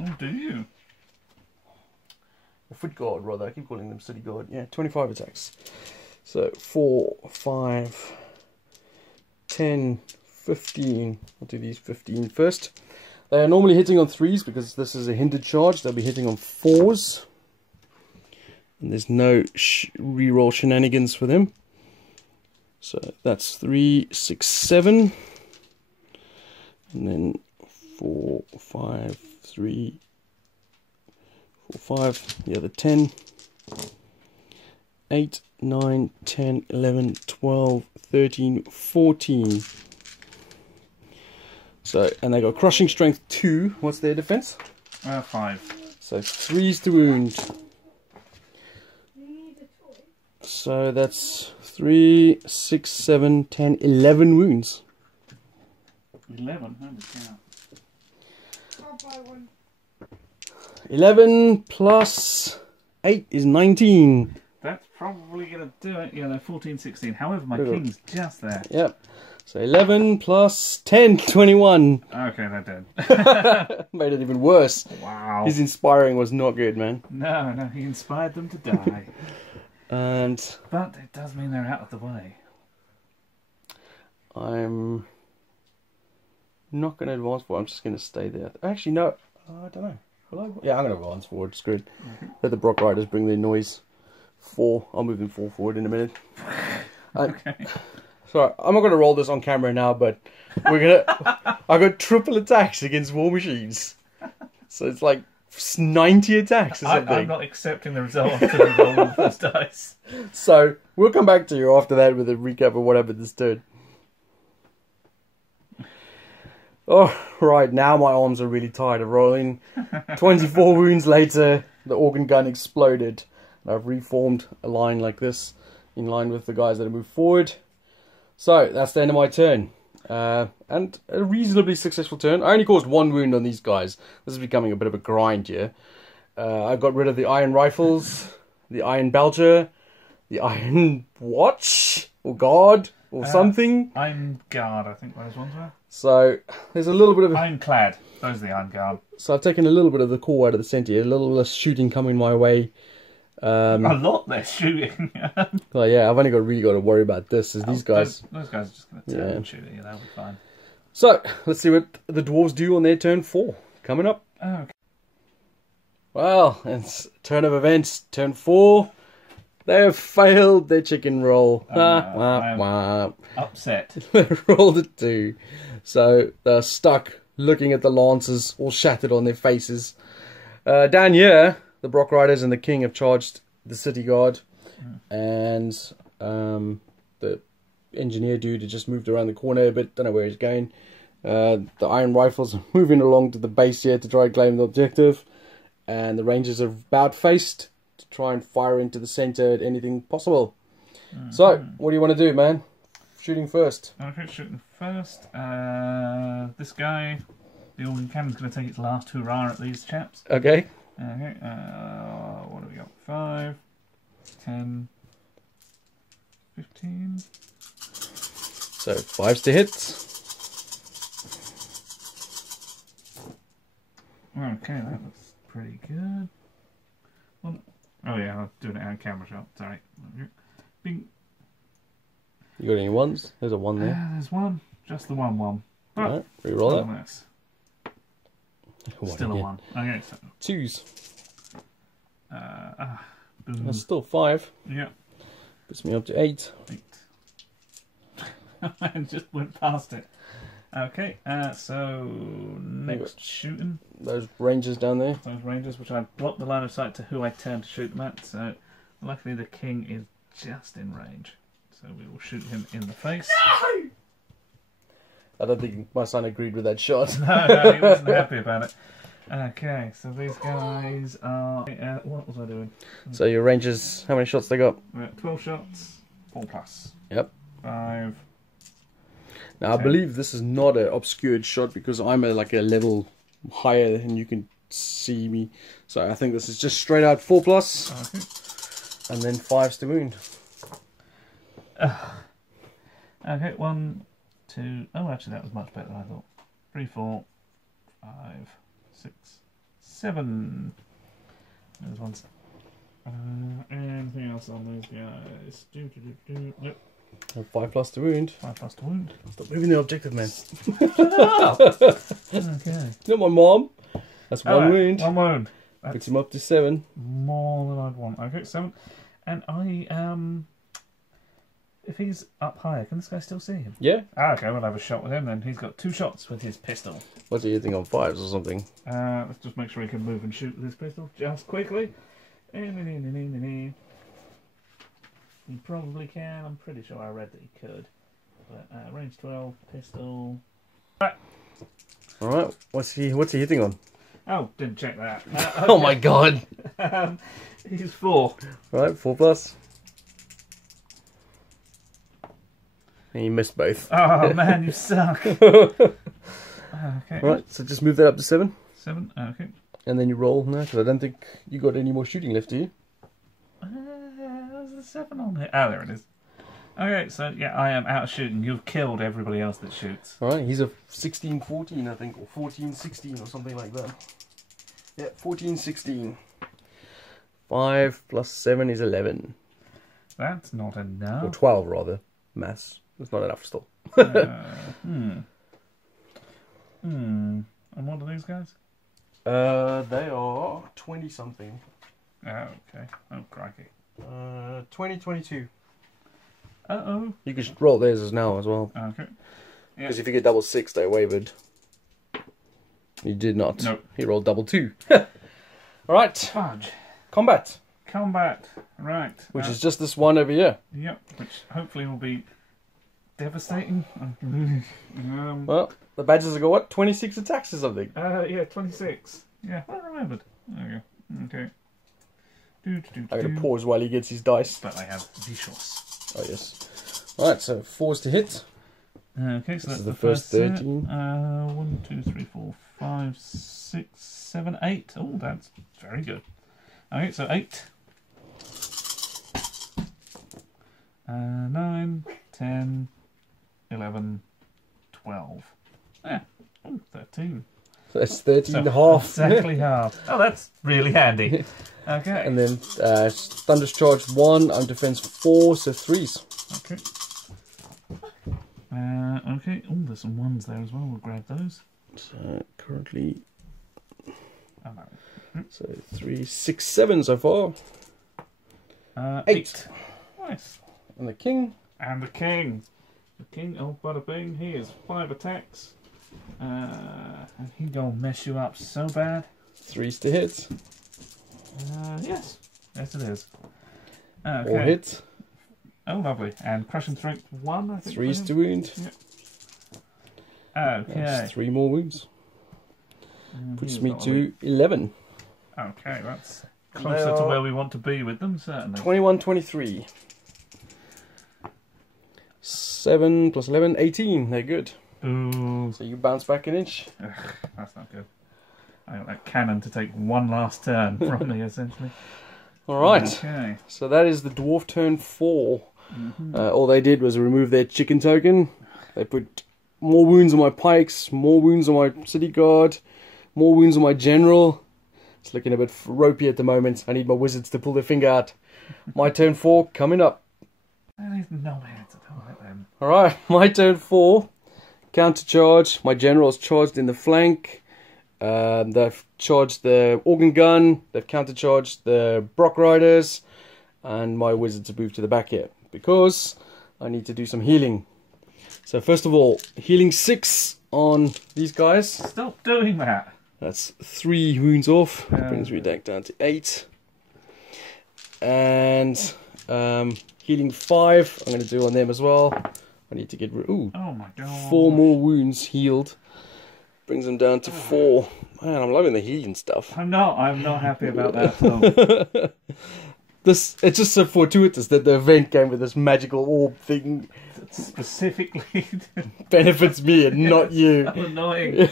Oh, do you? Or Foot Guard, rather. I keep calling them City Guard. Yeah, 25 attacks. So 4, 5, 10, 15. I'll do these 15 first. They are normally hitting on 3s because this is a hindered charge. They'll be hitting on 4s. And there's no reroll shenanigans for them. So that's 3, 6, 7. And then 4, 5, 3, 4, 5. The other 10. 8, 9, 10, 11, 12, 13, 14. So, and they got Crushing Strength 2. What's their defense? 5. So 3s to wound. So that's 3, 6, 7, 10, 11 wounds. 11? Holy cow. 11 plus 8 is 19. That's probably going to do it. Yeah, they're 14, 16. However, my king's just there. Yep. So 11 plus 10, 21. Okay, they're dead. Made it even worse. Wow. His inspiring was not good, man. No, he inspired them to die. But it does mean they're out of the way. I'm not going to advance forward. I'm just going to stay there. Actually, no. I don't know. Yeah, I'm going to advance forward. Screwed. Let the Brock Riders bring their noise. 4. I'll move them 4 forward in a minute. Okay. Sorry, I'm not going to roll this on camera now, but we're gonna. I got triple attacks against War Machines, so it's like 90 attacks or something. I'm not accepting the result until we roll the first dice. So we'll come back to you after that with a recap of what happened this turn. Oh, right, now my arms are really tired of rolling. 24 wounds later, the organ gun exploded. I've reformed a line like this, in line with the guys that have moved forward. So, that's the end of my turn. And a reasonably successful turn. I only caused 1 wound on these guys. This is becoming a bit of a grind here. I got rid of the iron rifles, the iron belcher, the iron watch, or guard, or something. Iron guard, I think those ones were. So, there's a little bit of... Ironclad. Those are the iron guard. So I've taken a little bit of the core out of the centre here. A little less shooting coming my way. A lot less shooting. Well, yeah, I've only really got to worry about this. As these guys... Those guys are just going to turn and shoot at you. That'll be fine. So, let's see what the dwarves do on their turn 4. Coming up. Okay. Well, it's turn of events. Turn 4. They have failed their chicken roll. I'm upset. They rolled a 2. So they're stuck looking at the lances all shattered on their faces. Down here, the Brock Riders and the King have charged the City Guard. And the engineer dude had just moved around the corner a bit. Don't know where he's going. The Iron Rifles are moving along to the base here to try and claim the objective. And the Rangers are about-faced to try and fire into the centre at anything possible. So, what do you want to do, man? Shooting first. Okay, shooting first. This guy, the organ cannon's going to take its last hurrah at these chaps. Okay. Okay, what do we got? 5, 10, 15. So, 5's to hit. Okay, that looks pretty good. Well, Oh yeah, I'm doing it out of camera shot. Sorry. Bing. You got any ones? There's a 1 there. There's one. Just the one. Oh, Alright, reroll that. Nice. One Still a again. 1. Okay, so. 2s. Boom. That's still 5. Yeah. Puts me up to 8. 8. I just went past it. Okay, so next shooting. Those rangers down there. Those rangers, which I blocked the line of sight to who I turn to shoot them at. So luckily the king is just in range. So we will shoot him in the face. No! I don't think my son agreed with that shot. No, he wasn't happy about it. Okay, so these guys are... what was I doing? So your rangers, how many shots they got? We're at 12 shots, 4 plus. Yep. 5. Now I believe this is not an obscured shot because I'm like a level higher and you can see me. So I think this is just straight out 4 plus. Okay. And then 5s to wound. Okay, 1, 2... Oh, actually that was much better than I thought. 3, 4, 5, 6, 7. There's one. Anything else on those guys? Nope. 5 plus to wound. 5 plus to wound. Stop moving the objective, man. Okay. Not my mom. That's 1 wound. 1 wound. Picks him up to 7. More than I'd want. Okay, 7. And if he's up higher, can this guy still see him? Yeah. Okay, we'll have a shot with him then. He's got 2 shots with his pistol. What's he hitting on 5s or something? Let's just make sure he can move and shoot with his pistol just quickly. He probably can. I'm pretty sure I read that he could. But range 12, pistol. Alright, what's he hitting on? Oh, didn't check that. Okay. Oh my god! He's 4. Right, 4 plus. And you missed both. Oh man, you suck. Okay. Right, so just move that up to 7. 7, okay. And then you roll now, because I don't think you got any more shooting left, do you? There's a 7 on here. Oh, there it is. Okay, so yeah, I am out of shooting. You've killed everybody else that shoots. Alright, he's a 16-14, I think, or 14-16 or something like that. Yeah, 14-16. 5 plus 7 is 11. That's not enough. Or 12, rather. Mass. That's not enough still. And what are these guys? They are 20-something. Oh, okay. Oh, crikey. 20-22. Uh-oh. You could roll theirs as now as well. Okay. Because if you get double 6, they wavered. You did not. Nope. He rolled double 2. Alright. Fudge. Combat. Combat. Right. Which is just this one over here. Yep. Which hopefully will be devastating. Well, the badges have got what? 26 attacks or something? Yeah, 26. Yeah, I remembered. There you go. Okay. I'm going to pause while he gets his dice. But I have vicious. Oh, yes. Alright, so 4s to hit. Okay, so this that's is the the first 13. 13. 1, 2, 3, 4, 5, 6, 7, 8. Oh, that's very good. Okay, so 8. 9, 10, 11, 12. Yeah, oh, 13. So that's 13 and a half. Exactly half. Oh, that's really handy. Okay. And then Thunder's Charge 1, I'm Defense 4, so 3s. Okay. Okay. Oh, there's some 1s there as well. We'll grab those. So currently, Oh, no. so 3, 6, 7 so far. 8. Nice. And the king. And the king. The king, oh, bada bing. He is 5 attacks. And he gonna mess you up so bad. 3s to hit. Yes. Yes, it is. Okay. 4 hits. Oh, lovely. And crushing strength 1, I think. 3s to wound. Yep. Okay. That's 3 more wounds. Puts me not to 11. Okay, that's closer to where we want to be with them, certainly. 21-23. 7 plus 11, 18. They're good. Ooh. So you bounce back an inch. Ugh, that's not good. I got that cannon to take one last turn from me, essentially. Alright. Okay. So that is the dwarf turn 4. All they did was remove their chicken token. They put more wounds on my pikes, more wounds on my city guard, more wounds on my general. It's looking a bit ropey at the moment. I need my wizards to pull their finger out. My turn 4 coming up. There's no hands. I don't like them. Alright, my turn 4. Counter charge. My general's charged in the flank. They've charged the organ gun. They've counter charged the Brock Riders. And my wizards have moved to the back here. Because I need to do some healing. So first of all, healing 6 on these guys. Stop doing that. That's 3 wounds off. Brings me back down to 8. And healing 5, I'm going to do on them as well. I need to get rid. Ooh, oh my god! 4 more wounds healed. Brings them down to 4. Man, I'm loving the healing stuff. I'm not happy about that at all. It's just so fortuitous that the event came with this magical orb thing. Specifically benefits me and not you. So annoying.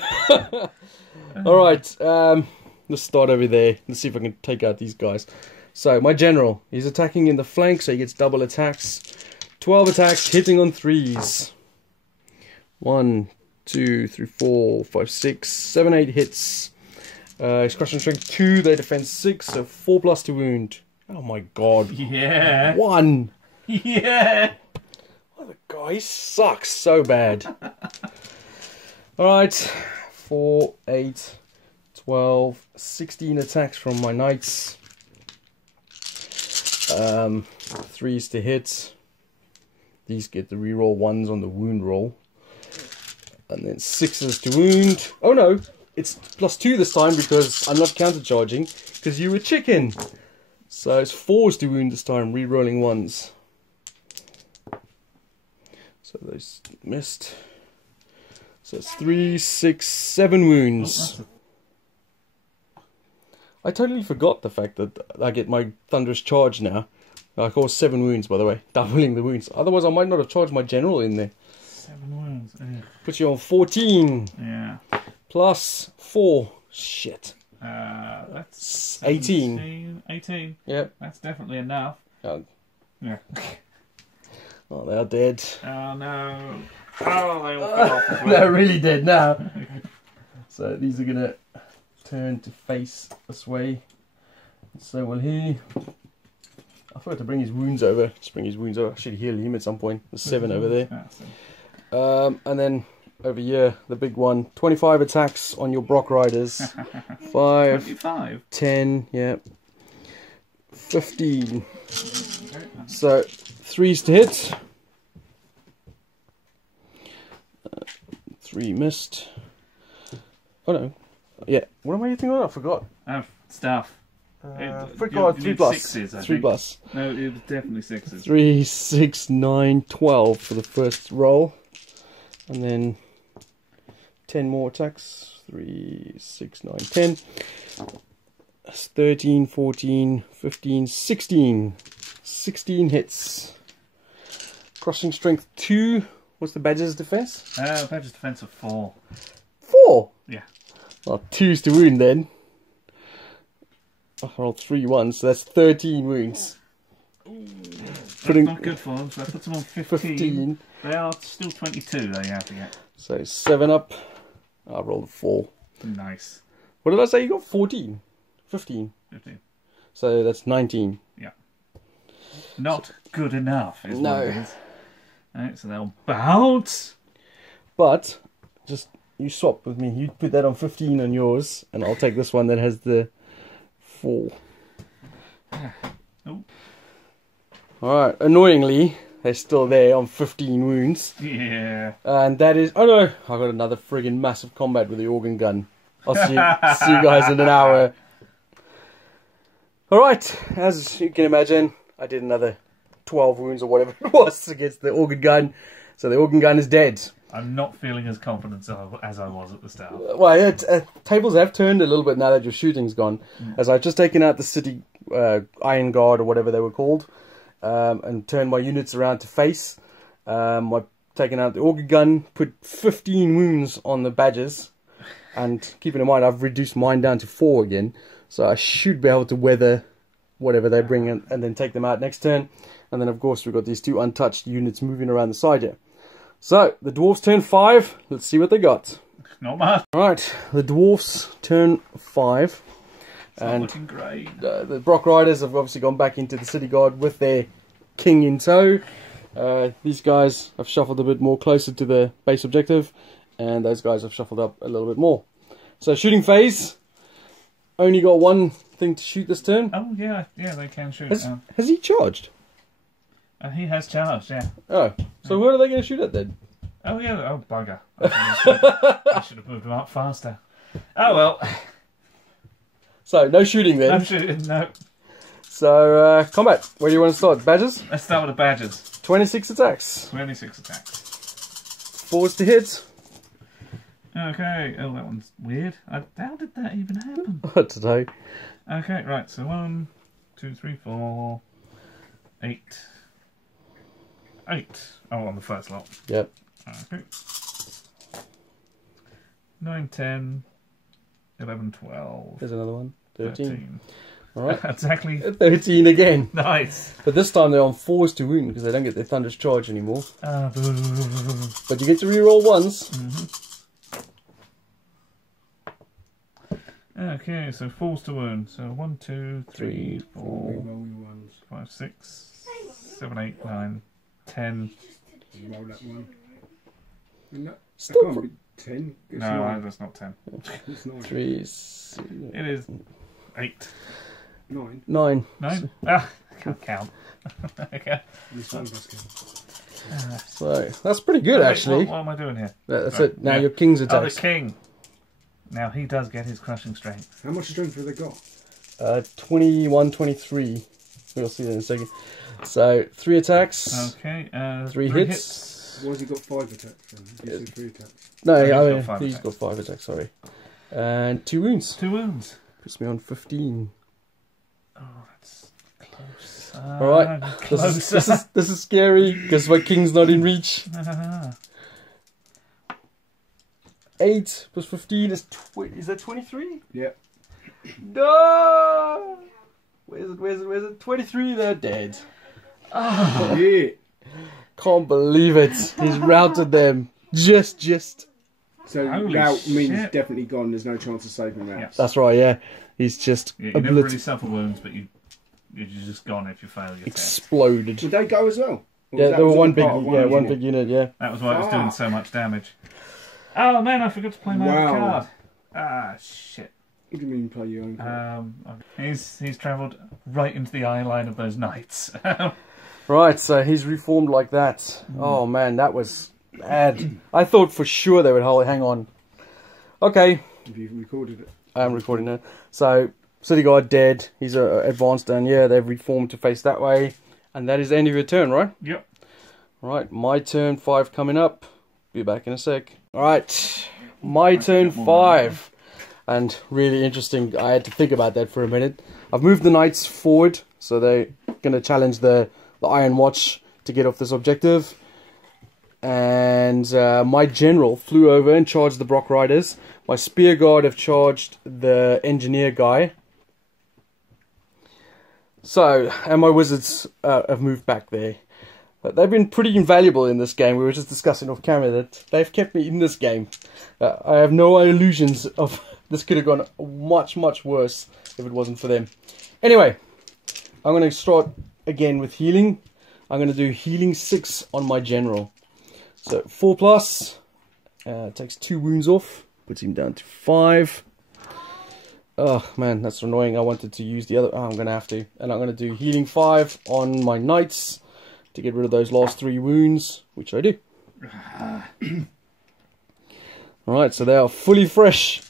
Alright, let's start over there. Let's see if I can take out these guys. So, my general, he's attacking in the flank, so he gets double attacks. 12 attacks, hitting on 3s. 1, 2, 3, 4, 5, 6, 7, 8 hits. His crushing strength 2, they defend 6, so 4 plus to wound. Oh my god. Yeah. 1. Yeah. Oh, the guy sucks so bad. Alright. 4, 8, 12, 16 attacks from my knights. 3s to hit. These get the reroll 1s on the wound roll. And then 6s to wound. Oh no, it's +2 this time because I'm not counter charging because you were chicken. So it's 4s to wound this time, rerolling 1s. So those missed. So it's 3, 6, 7 wounds. I totally forgot the fact that I get my thunderous charge now. I cause 7 wounds, by the way, doubling the wounds. Otherwise, I might not have charged my general in there. 7 wounds. Ugh. Puts you on 14. Yeah. Plus 4. Shit. That's 18. 18. Yep. That's definitely enough. Yeah. Oh, they are dead. Oh no. Oh, they all fell off as well. They're really dead now. So these are gonna turn to face this way. So will he. I forgot to bring his wounds over. Just bring his wounds over. I should heal him at some point. There's 7 over there. And then over here, the big one. 25 attacks on your Brock Riders. 5, 25? 10, yeah. 15. So 3s to hit. 3 missed. Oh no. Yeah. What am I thinking of? I forgot. Stuff. Forgot 3 plus. 6s, 3 plus. No, it was definitely 6s. 3, 6, 9, 12 for the first roll. And then 10 more attacks. 3, 6, 9, 10. That's 13, 14, 15, 16. 16 hits. Crushing strength 2. What's the badger's defense? Badger's defense of 4. 4? Yeah. Well, 2's to wound then. I rolled 3 1s, so that's 13 wounds. That's not good for them, so that puts them on 15. They are still 22 though, you have to get. So 7 up. I rolled a 4. Nice. What did I say? You got 14? 15. 15. So that's 19. Yeah. Not good enough, is No. what it is. Alright, so they'll bounce. But, just, you swap with me. You put that on 15 on yours, and I'll take this one that has the 4. Oh. Alright, annoyingly, they're still there on 15 wounds. Yeah. And that is... Oh no! I got another friggin' massive combat with the organ gun. I'll see you guys in an hour. Alright, as you can imagine, I did another 12 wounds or whatever it was against the organ gun. So the organ gun is dead. I'm not feeling as confident as I was at the start. Well, yeah, tables have turned a little bit now that your shooting's gone. As I've just taken out the city Iron Guard or whatever they were called, and turned my units around to face. I've taken out the organ gun, put 15 wounds on the badgers, and keeping in mind I've reduced mine down to 4 again, so I should be able to weather whatever they bring in, and then take them out next turn. And then of course we've got these 2 untouched units moving around the side here. So, the dwarves turn 5. Let's see what they got. Not much. Alright, the dwarves turn 5. It's not looking great. The Brock Riders have obviously gone back into the City Guard with their king in tow. These guys have shuffled a bit more closer to the base objective, and those guys have shuffled up a little bit more. So shooting phase, only got one thing to shoot this turn. Oh yeah, they can shoot. Has he charged? He has charged, yeah. Oh, so what are they going to shoot at then? Oh yeah, oh bugger. I should have moved them up faster. Oh well. So, no shooting then. No shooting, no. So, combat. Where do you want to start? Badgers? Let's start with the Badgers. 26 attacks. 26 attacks. 4s to hit. Okay, oh that one's weird. How did that even happen? I don't know. Okay, right, so 1, 2, 3, 4, 8. 8. Oh, on the first lot. Yep. Okay. 9, 10, 11, 12. There's another one. 13. Alright. Exactly. 13 again. Nice. But this time they're on 4s to wound because they don't get their Thunder's Charge anymore. But you get to reroll once. Okay, so 4s to wound. So 1, 2, 3, 4, 5, 6, 7, 8, 9, 10. Roll that one. No, Stop. that can't be 10. It's No, 9. that's not 10. It's 9. 3, It is 8. 9. 9. 9? Ah, I can't count. Okay. This one does count. So, that's pretty good Wait, actually. What am I doing here? That's Right, it. Now yeah. your king's Oh, attacks. the king. Now he does get his crushing strength. How much strength have they got? 21, 23. We'll see that in a second. So, 3 attacks. Okay, 3 hits. Why has he got 5 attacks then? You said 3 attacks. No, So he's I got mean, 5 he's attacks. got 5 attacks, sorry. And 2 wounds. 2 wounds. Puts me on 15. Oh, that's close. Alright, Close. this is scary because my king's not in reach. 8 plus 15 is is that 23? Yeah. No! Where's it? 23, they're dead. Yeah. Can't believe it. He's routed them. Just. So Holy rout means shit. definitely gone. There's no chance of saving that. Yes. That's right, yeah. He's just You never really suffer wounds, but you're just gone if you fail your test. exploded. Did they go as well? Or Yeah, that they were was one all big, part of one unit? big unit, yeah. That was why it was doing so much damage. Oh man, I forgot to play my Wow. own card. Ah, shit. What do you mean play your own card? He's travelled right into the eye line of those knights. Right, so he's reformed like that. Oh man, that was bad. I thought for sure they would hang on. Okay, Have you recorded it? I'm recording now. So, City Guard dead. He's advanced and yeah, they've reformed to face that way. And that is the end of your turn, right? Yep. Right, my turn 5 coming up. Be back in a sec. Alright, my turn 5. And really interesting, I had to think about that for a minute. I've moved the knights forward, so they're going to challenge the Iron Watch to get off this objective. And my general flew over and charged the Brock Riders. My spear guard have charged the engineer guy. So, and my wizards have moved back there. But they've been pretty invaluable in this game. We were just discussing off camera that they've kept me in this game. I have no illusions of this could have gone much, much worse if it wasn't for them. Anyway, I'm going to start again with healing. I'm going to do healing 6 on my general. So 4 plus, takes 2 wounds off, puts him down to 5. Oh man, that's annoying. I wanted to use the other. Oh, I'm going to have to. And I'm going to do healing 5 on my knights to get rid of those last 3 wounds, which I do. Alright, so they are fully fresh.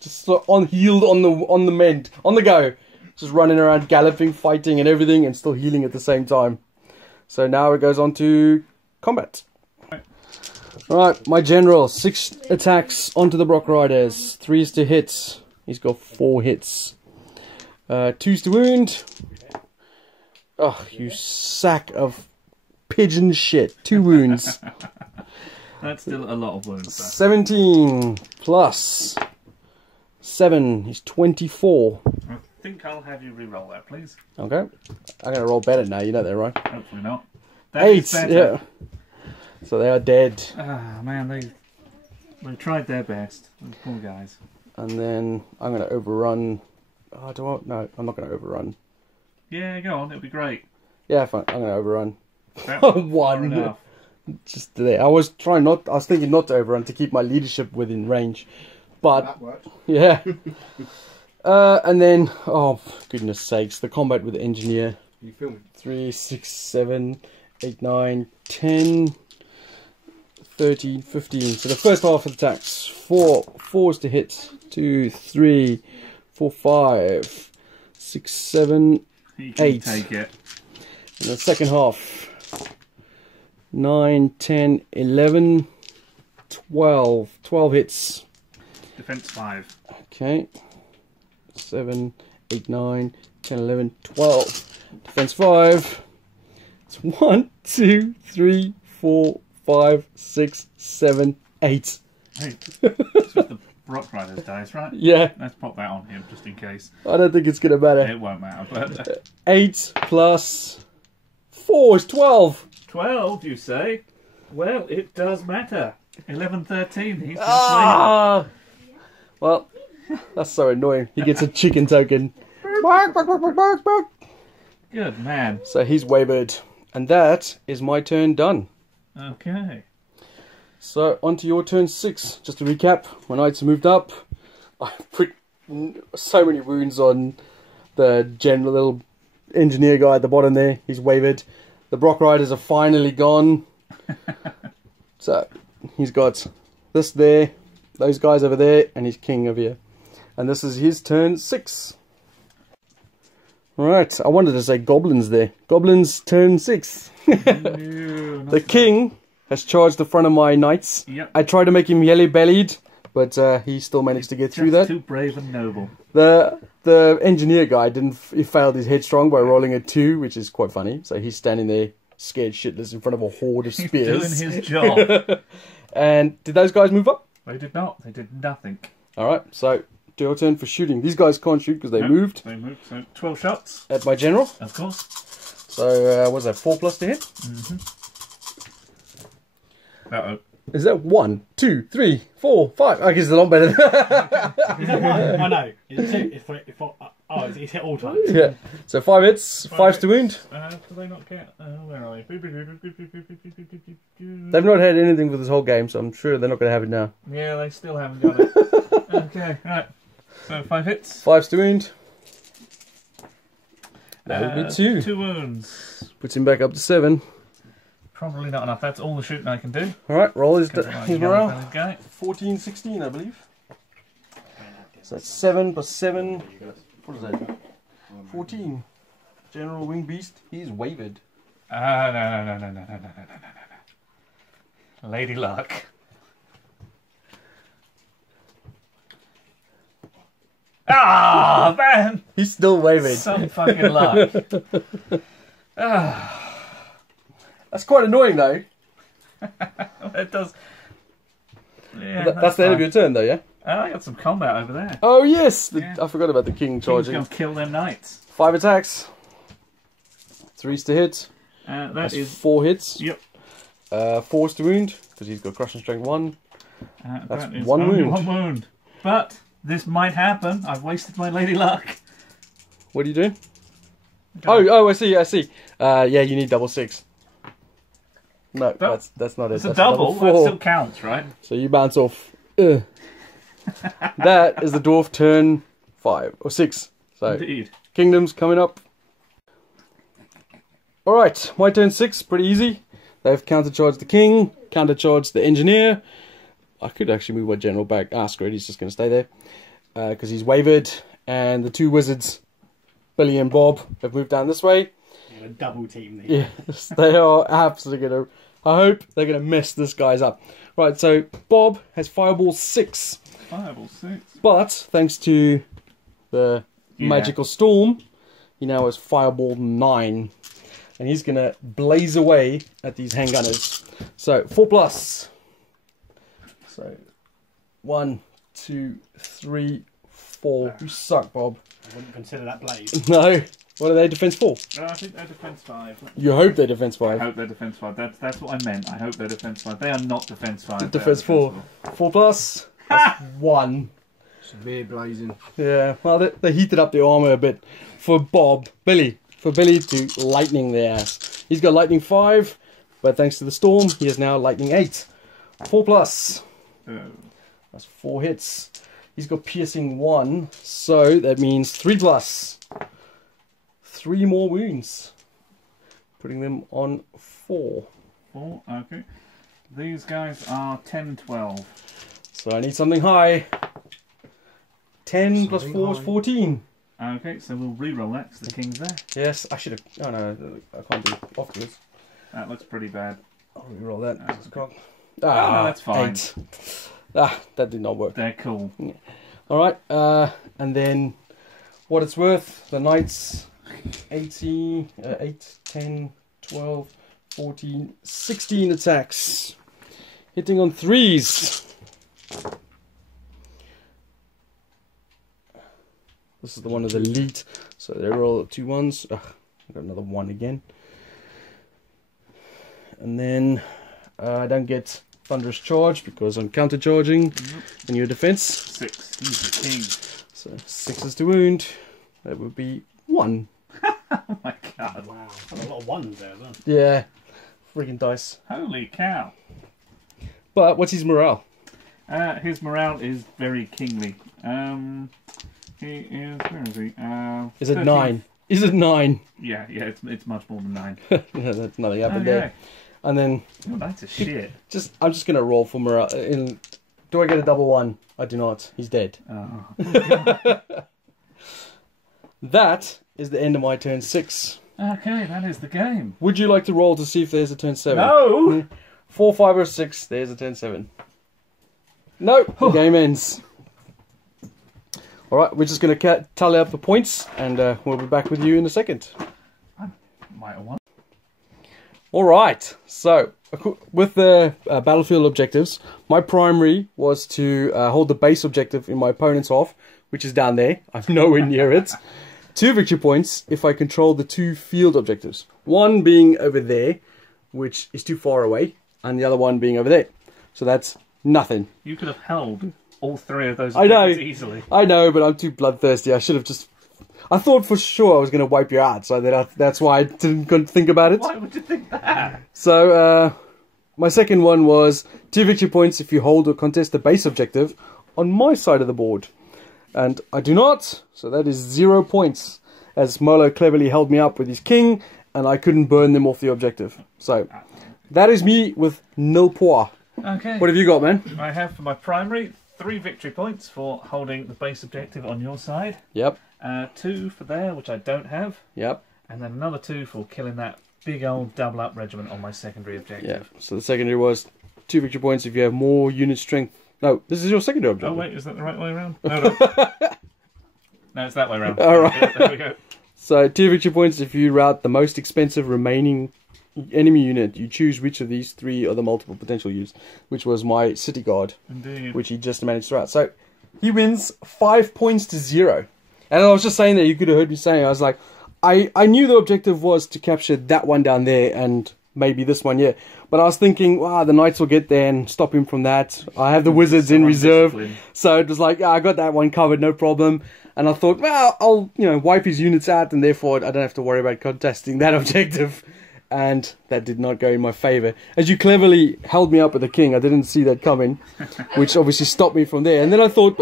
Just on healed on the mend, on the go. Just running around, galloping, fighting and everything, and still healing at the same time. So now it goes on to combat. Alright, my general, 6 attacks onto the Brock Riders, 3s to hit. He's got 4 hits. 2s to wound. Oh, you sack of pigeon shit. 2 wounds. That's still a lot of wounds, though. 17 plus 7 is 24. I think I'll have you re-roll that, please. Okay. I'm going to roll better now, you know that, right? Hopefully not. That is 8, better. yeah. So they are dead. Ah, man, they tried their best. Those poor guys. And then I'm going to overrun Oh, do I? No, I'm not going to overrun. Yeah, go on. It'll be great. Yeah, fine. I'm going to overrun. Fair 1. enough. Just there. I was thinking not to overrun to keep my leadership within range, but That worked. yeah. And then, oh goodness sakes, the combat with the engineer. You filming? 3, 6, 7, 8, 9, 10, 13, 15. So the first half of the attacks. 4 is to hit. 2, 3, 4, 5, 6, 7, You can 8. take it. And the second half. 9, 10, 11, 12. 12 hits. Defense 5. Okay. 7, 8, 9, 10, 11, 12. Defense 5. It's 1, 2, 3, 4, 5, 6, 7, 8. Hey, this was the Rock Riders dice, right? Yeah. Let's pop that on him just in case. I don't think it's going to matter. It won't matter, but 8 plus 4 is 12. 12, you say? Well, it does matter. 11, 13. He's just Ah! Well, that's so annoying. He gets a chicken token. Bark, bark, bark, bark, bark, bark. Good man. So he's wavered. And that is my turn done. Okay. So on to your turn 6. Just to recap, my knights moved up. I put so many wounds on the general little engineer guy at the bottom there. He's wavered. The Brock Riders are finally gone. So he's got this there, those guys over there, and his king over here. And this is his turn 6. Right, I wanted to say goblins there. Goblins turn 6. The king has charged the front of my knights. Yep. I tried to make him yellow-bellied, but he still managed to get through that. Too brave and noble. The engineer guy he failed his headstrong by rolling a 2, which is quite funny. So he's standing there scared shitless in front of a horde of spears. Doing his job. And did those guys move up? They did not. They did nothing. Alright, so your turn for shooting. These guys can't shoot because they Nope, moved They moved. So 12 shots, at my general. of course. So what's that, 4 plus to hit? Uh-oh. Is that 1, 2, 3, 4, 5? I guess it's a lot better. Is that 1? I know. Is it 2? It's hit all times. Yeah. So 5 hits, 5's to wound. Do they not get... where are they? They've not had anything for this whole game, so I'm sure they're not going to have it now. Yeah, they still haven't got it. Okay, right. So 5 hits. 5's to wound. That would be 2. 2 wounds. Puts him back up to 7. Probably not enough. That's all the shooting I can do. Alright, roll his His morale. guy. 14, 16, I believe. So that's 7 plus 7. What is that? 14. General Wing Beast, he's wavered. No. Lady Luck. Ah, man! He's still wavered. Some fucking luck. That's quite annoying though. It does. Yeah, That's the end of your turn though, yeah? I got some combat over there. Oh yes! Yeah. I forgot about the king King's charging. gonna kill them knights. 5 attacks. 3's to hit. That That's is 4 hits. Yep. 4's to wound, because he's got crushing strength 1. That's that is 1 only wound. 1 wound. But this might happen. I've wasted my Lady Luck. What are you doing? Oh, I see. Yeah, you need double 6. No, that's not it. It's a That's double. That 4. still counts, right? So you bounce off. That is the dwarf turn 5 or 6. So Indeed. kingdoms coming up. Alright, my turn 6, pretty easy. They've countercharged the king, countercharged the engineer. I could actually move my general back. Screw it, he's just going to stay there. Because he's wavered. And the 2 wizards, Billy and Bob, have moved down this way. A double team there. Yes, they are absolutely going to... I hope they're going to mess this guy's up. Right, so Bob has Fireball 6. Fireball 6. But, thanks to the magical storm, he now has Fireball 9. And he's going to blaze away at these handgunners. So, 4 plus. So, 1, 2, 3, 4. You suck, Bob. I wouldn't consider that blaze. No. What are they, defense 4? I think they're defense 5. You hope they're defense I 5. hope they're defense 5. That's what I meant. I hope they're defense 5. They are not defense 5. Defense 4. 4 plus. That's 1. Severe blazing. Yeah, well, they heated up the armor a bit for Billy to lightning their ass. He's got lightning 5, but thanks to the storm, he is now lightning 8. 4 plus. Oh. That's 4 hits. He's got piercing 1, so that means 3 plus. 3 more wounds. Putting them on 4. 4, okay. These guys are 10, 12. So I need something high. 10 plus 4 is 14. Okay, so we'll re-roll that because the king's there. Yes, I should have... Oh no, I can't do it afterwards. That looks pretty bad. I'll re-roll that. No, that's fine. 8. Ah, that did not work. They're cool. Yeah. Alright, and then what it's worth, the knights, 18, 8, 10, 12, 14, 16 attacks. Hitting on 3s. This is the one of the elite, so they're all 2 1s. Ugh, I got another 1 again. And then I don't get Thunderous Charge because I'm counter charging in your defense. 6. He's the king. So 6 to wound. That would be 1. Oh my god. Wow. That's a lot of ones there, isn't it? Yeah. Friggin' dice. Holy cow. But what's his morale? His morale is very kingly. He is... Where is he? Is it 13. 9? Is it 9? Yeah, it's much more than 9. Yeah, that's nothing happened there. And then Oh, that's a shit. I'm just gonna roll for morale. Do I get a double 1? I do not. He's dead. Oh. That is the end of my turn 6. Okay, that is the game. Would you like to roll to see if there's a turn 7? No! 4, 5, or 6. There's a turn 7. No, the game ends. Alright, we're just going to tally up the points, and we'll be back with you in a second. I might have won. Alright, so with the battlefield objectives, my primary was to hold the base objective in my opponent's half, which is down there. I'm nowhere near it. 2 victory points if I control the 2 field objectives. One being over there, which is too far away, and the other one being over there. So that's nothing. You could have held all 3 of those I know. easily. I know, but I'm too bloodthirsty. I should have just... I thought for sure I was going to wipe you out, so that's why I didn't think about it. Why would you think that? So, my second one was 2 victory points if you hold or contest the base objective on my side of the board. And I do not, so that is 0 points, as Molo cleverly held me up with his king, and I couldn't burn them off the objective. So, that is me with nil points. Okay. What have you got, man? I have for my primary 3 victory points for holding the base objective on your side. Yep. 2 for there, which I don't have. Yep. And then another 2 for killing that big old double up regiment on my secondary objective. Yeah. So the secondary was 2 victory points if you have more unit strength. No, this is your secondary objective. Oh wait, is that the right way around? No, no. No, it's that way around. All right. Yeah, there we go. So 2 victory points if you route the most expensive remaining enemy unit. You choose which of these 3 are the multiple potential use, which was my city guard, Indeed. which he just managed to route. So he wins 5 points to 0. And I was just saying that, you could have heard me saying, I was like, I knew the objective was to capture that one down there and maybe this one, yeah. But I was thinking, wow, the knights will get there and stop him from that. I have the wizards in reserve. So it was like, I got that one covered, no problem. And I thought, well, I'll wipe his units out, and therefore I don't have to worry about contesting that objective. And that did not go in my favour. As you cleverly held me up with the king, I didn't see that coming, which obviously stopped me from there. And then I thought,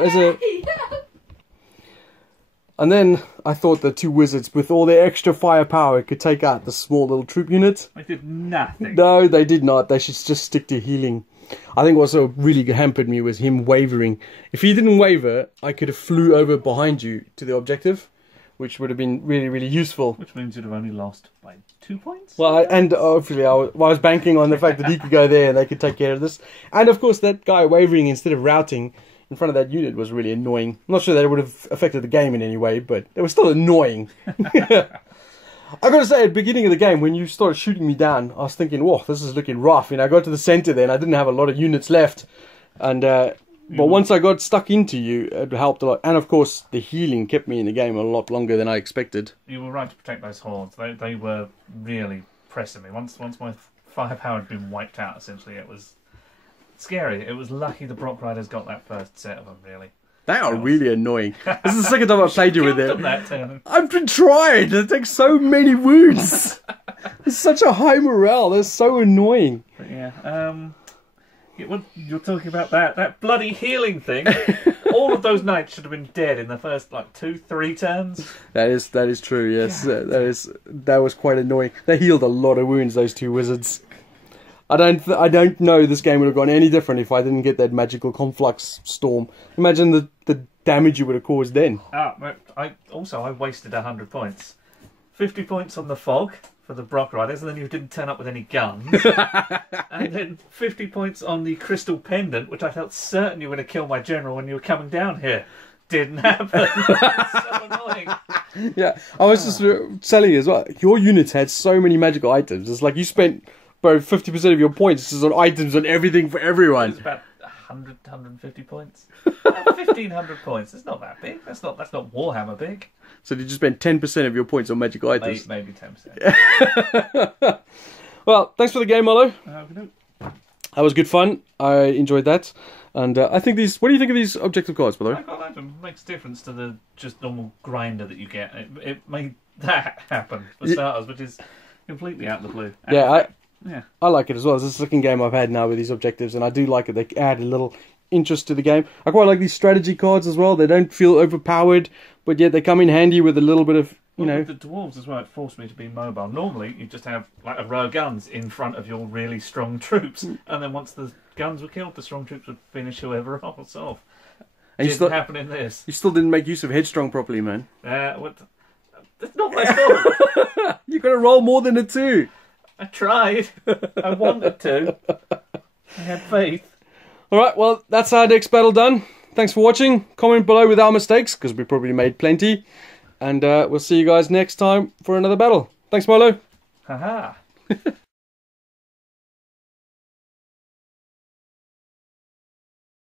the 2 wizards, with all their extra firepower, could take out the small little troop unit. I did nothing. No, they did not. They should just stick to healing. I think what also really hampered me was him wavering. If he didn't waver, I could have flew over behind you to the objective, which would have been really, really useful. Which means you'd have only lost by 2 points? Well, and obviously I was banking on the fact that he could go there and they could take care of this. And of course, that guy wavering instead of routing in front of that unit was really annoying. I'm not sure that it would have affected the game in any way, but it was still annoying. I gotta say, at the beginning of the game, when you started shooting me down, I was thinking, whoa, this is looking rough. I got to the centre there and I didn't have a lot of units left. And but once I got stuck into you, it helped a lot. And of course, the healing kept me in the game a lot longer than I expected. You were right to protect those hordes. They were really pressing me. Once my firepower had been wiped out, essentially, it was scary. It was lucky the Brock Riders got that first set of them, really. They are really annoying. This is the second time I've played you with Done it. that, Tiernan. I've been trying. It takes so many wounds. There's such a high morale. They're so annoying. But yeah, you're talking about that bloody healing thing. All of those knights should have been dead in the first like 2-3 turns. That is true. Yes, that was quite annoying. They healed a lot of wounds. Those two wizards. I don't know this game would have gone any different if I didn't get that magical conflux storm. Imagine the damage you would have caused then. But I wasted 100 points. 50 points on the fog for the Brock Riders, and then you didn't turn up with any guns. And then 50 points on the crystal pendant, which I felt certain you were going to kill my general when you were coming down here. Didn't happen. So annoying. Yeah, I was just telling you as well. Your units had so many magical items. It's like you spent about 50% of your points just on items and everything for everyone. It's about 100, 150 points. 1,500 points. It's not that big. That's not Warhammer big. So did you spend 10% of your points on magical items? Maybe 10%. Well, thanks for the game, Molo. No. That was good fun. I enjoyed that. And I think these... What do you think of these objective cards, by the way? I quite like them. It makes a difference to the just normal grinder that you get. It made that happen, for starters, which is completely out of the blue. I like it as well. It's the second game I've had now with these objectives, and I do like it. They add a little interest to the game. I quite like these strategy cards as well. They don't feel overpowered, but yet they come in handy with a little bit of, you know... With the dwarves as well, it forced me to be mobile. Normally, you just have like a row of guns in front of your really strong troops, and then once the guns were killed, the strong troops would finish whoever else off. And Didn't happen in this. You still didn't make use of Headstrong properly, man. It's not my fault. You got to roll more than a 2. I tried. I wanted to. I had faith. Alright, well, that's our next battle done. Thanks for watching. Comment below with our mistakes, because we probably made plenty. And we'll see you guys next time for another battle. Thanks, Molo. Haha.